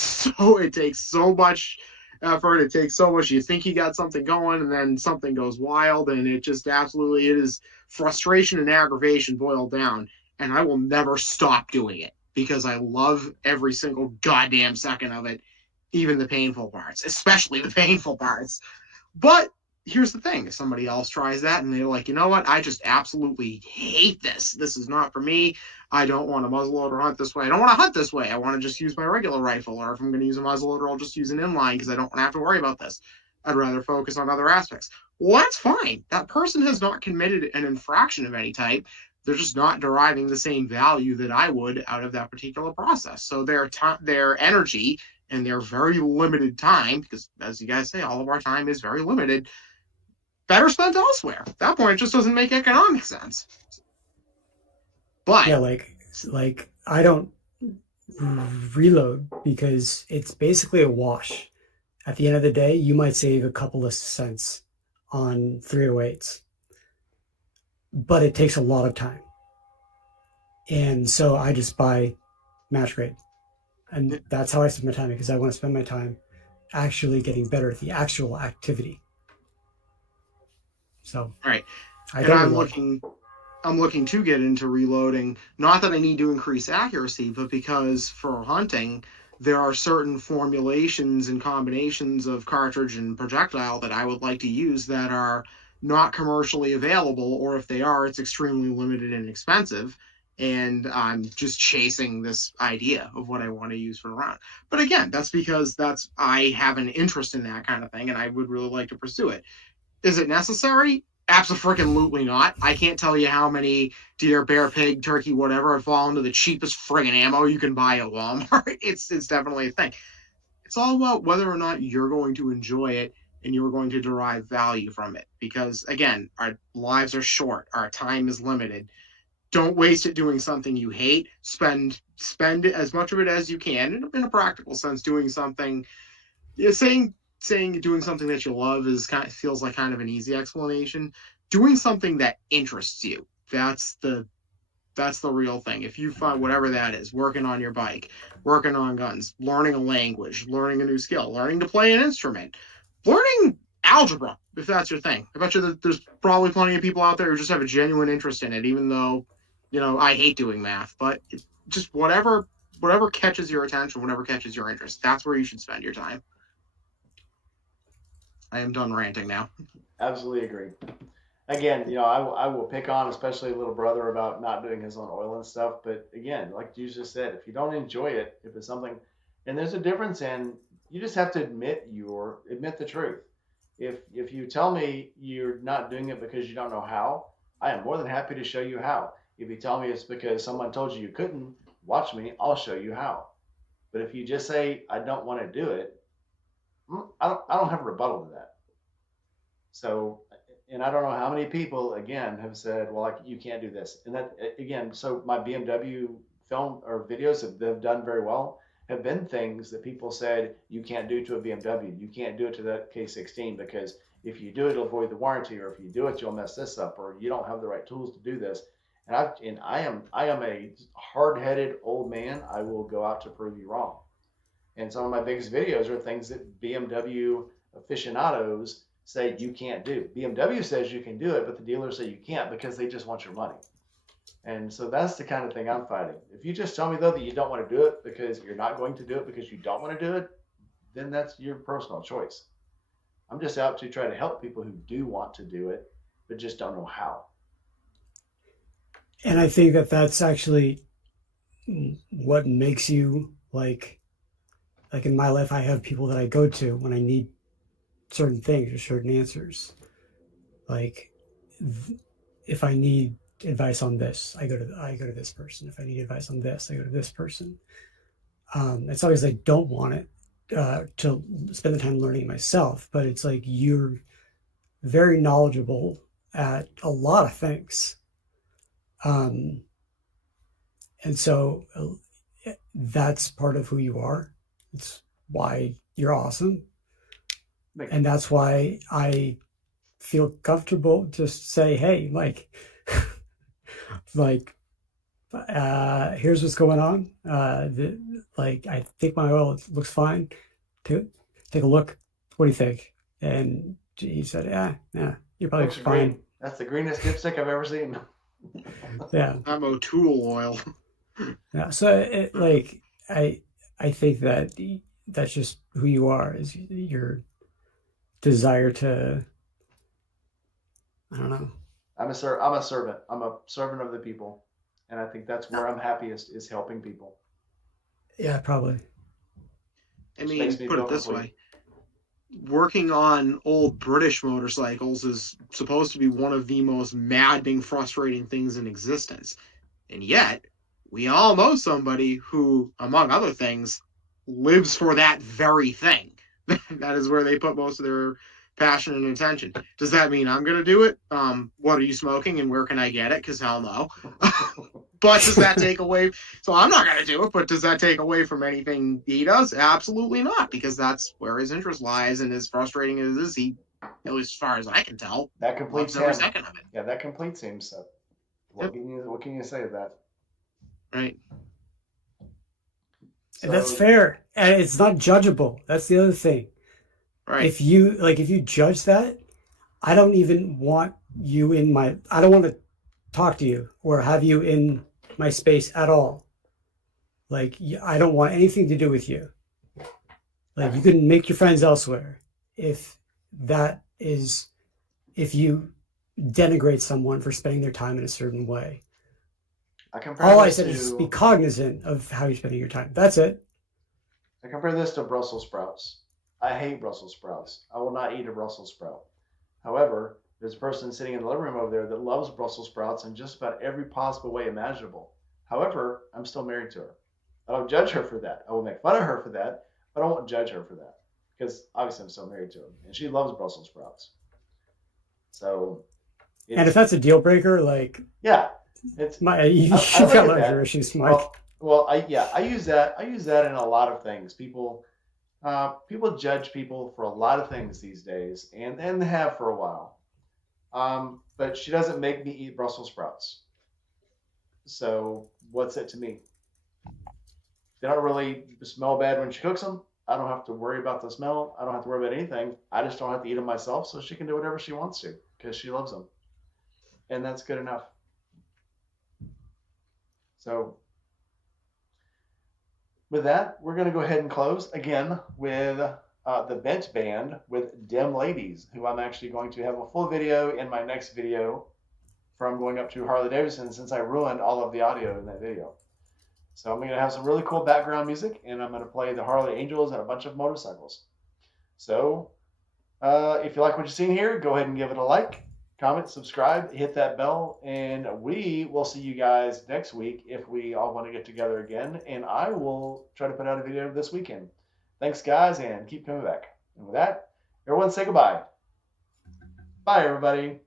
takes so much effort. It takes so much. You think you got something going, and then something goes wild, and it just absolutely it is frustration and aggravation boiled down. And I will never stop doing it because I love every single goddamn second of it, even the painful parts, especially the painful parts. But here's the thing, if somebody else tries that and they're like, you know what, I just absolutely hate this is not for me, I don't want to muzzleloader hunt this way, I don't want to hunt this way, I want to just use my regular rifle, or if I'm going to use a muzzleloader, I'll just use an inline because I don't want to have to worry about this, I'd rather focus on other aspects. Well, that's fine. That person has not committed an infraction of any type. They're just not deriving the same value that I would out of that particular process. So their energy and their very limited time, because as you guys say, all of our time is very limited, better spent elsewhere. At that point, it just doesn't make economic sense. But Yeah, like I don't reload because it's basically a wash. At the end of the day, you might save a couple of cents on 308s, but it takes a lot of time. And so I just buy match grade. And that's how I spend my time, because I want to spend my time actually getting better at the actual activity. So right, I and don't I'm reload. looking to get into reloading. Not that I need to increase accuracy, but because for hunting, there are certain formulations and combinations of cartridge and projectile that I would like to use that are not commercially available, or if they are, it's extremely limited and expensive. And I'm just chasing this idea of what I want to use for the round. But again, that's because I have an interest in that kind of thing, and I would really like to pursue it. Is it necessary? Absolutely not. I can't tell you how many deer, bear, pig, turkey, whatever have fallen to the cheapest friggin' ammo you can buy at Walmart. It's definitely a thing. It's all about whether or not you're going to enjoy it and you're going to derive value from it. Because again, our lives are short, our time is limited. Don't waste it doing something you hate. Spend as much of it as you can in a practical sense, doing something. Saying doing something that you love feels like kind of an easy explanation. Doing something that interests you, that's the real thing. If you find whatever that is, working on your bike, working on guns, learning a language, learning a new skill, learning to play an instrument, learning algebra, if that's your thing. I bet you that there's probably plenty of people out there who just have a genuine interest in it, even though, I hate doing math, but just whatever catches your attention, whatever catches your interest, that's where you should spend your time. I am done ranting now. Absolutely agree. Again, I will pick on especially little brother about not doing his own oil and stuff. But again, like you just said, if you don't enjoy it, if it's something, and there's a difference in, you just have to admit the truth. If you tell me you're not doing it because you don't know how, I am more than happy to show you how. If you tell me it's because someone told you couldn't, watch me, I'll show you how. But if you just say I don't want to do it, I don't have a rebuttal to that. So, and I don't know how many people again have said, well, like you can't do this, and that again. So my BMW film or videos have done very well. Have been things that people said you can't do to a BMW, you can't do it to that K16 because if you do it, it'll void the warranty, or if you do it, you'll mess this up, or you don't have the right tools to do this. And I am a hard-headed old man. I will go out to prove you wrong. And some of my biggest videos are things that BMW aficionados say you can't do. BMW says you can do it, but the dealers say you can't because they just want your money. And so that's the kind of thing I'm fighting. If you just tell me though that you don't want to do it because you're not going to do it because you don't want to do it, then that's your personal choice. I'm just out to try to help people who do want to do it, but just don't know how. And I think that that's actually what makes you like in my life, I have people that I go to when I need certain things or certain answers. Like if I need advice on this, I go to this person. If I need advice on this, I go to this person. It's always like, don't want it to spend the time learning myself, but it's like you're very knowledgeable at a lot of things. And so that's part of who you are. It's why you're awesome. And that's why I feel comfortable to say, hey, like, here's what's going on. I think my oil looks fine. Take a look. What do you think? And he said, yeah, you're probably fine. Green. That's the greenest dipstick I've ever seen. Yeah. I'm O'Toole oil. Yeah. So I think that that's just who you are, is your desire to, I don't know. I'm a servant. I'm a servant of the people. And I think that's where I'm happiest, is helping people. Yeah, probably. I mean, put it this way. Working on old British motorcycles is supposed to be one of the most maddening, frustrating things in existence. And yet, we all know somebody who, among other things, lives for that very thing. That is where they put most of their passion and attention. Does that mean I'm going to do it? What are you smoking and where can I get it? Because hell no. But does that take away? So I'm not going to do it, but does that take away from anything he does? Absolutely not, because that's where his interest lies, and as frustrating as it is, he, at least as far as I can tell, that completes every second of it. Yeah, that completes him. So what can you say to that? Right. So, and that's fair, and it's not judgeable. That's the other thing. Right. If you judge that, I don't even want you in my. I don't want to talk to you or have you in my space at all. Like, I don't want anything to do with you. Like, you can make your friends elsewhere. If you denigrate someone for spending their time in a certain way. All I said is be cognizant of how you're spending your time. That's it. I compare this to Brussels sprouts. I hate Brussels sprouts. I will not eat a Brussels sprout. However, there's a person sitting in the living room over there that loves Brussels sprouts in just about every possible way imaginable. However, I'm still married to her. I don't judge her for that. I will make fun of her for that, but I won't judge her for that, because obviously I'm still married to her, and she loves Brussels sprouts. So, and if that's a deal breaker, like, yeah, it's you've got larger issues, Mike. I use that in a lot of things. People judge people for a lot of things these days, and they have for a while. But she doesn't make me eat Brussels sprouts. So what's it to me? They don't really smell bad when she cooks them. I don't have to worry about the smell. I don't have to worry about anything. I just don't have to eat them myself, so she can do whatever she wants to because she loves them. And that's good enough. So with that, we're going to go ahead and close again with the Bent Band with Dim Ladies, who I'm actually going to have a full video in my next video from going up to Harley Davidson, since I ruined all of the audio in that video. So I'm going to have some really cool background music, and I'm going to play the Harley Angels and a bunch of motorcycles. So if you like what you've seen here, go ahead and give it a like, comment, subscribe, hit that bell, and we will see you guys next week if we all want to get together again. And I will try to put out a video this weekend. Thanks, guys, and keep coming back. And with that, everyone say goodbye. Bye, everybody.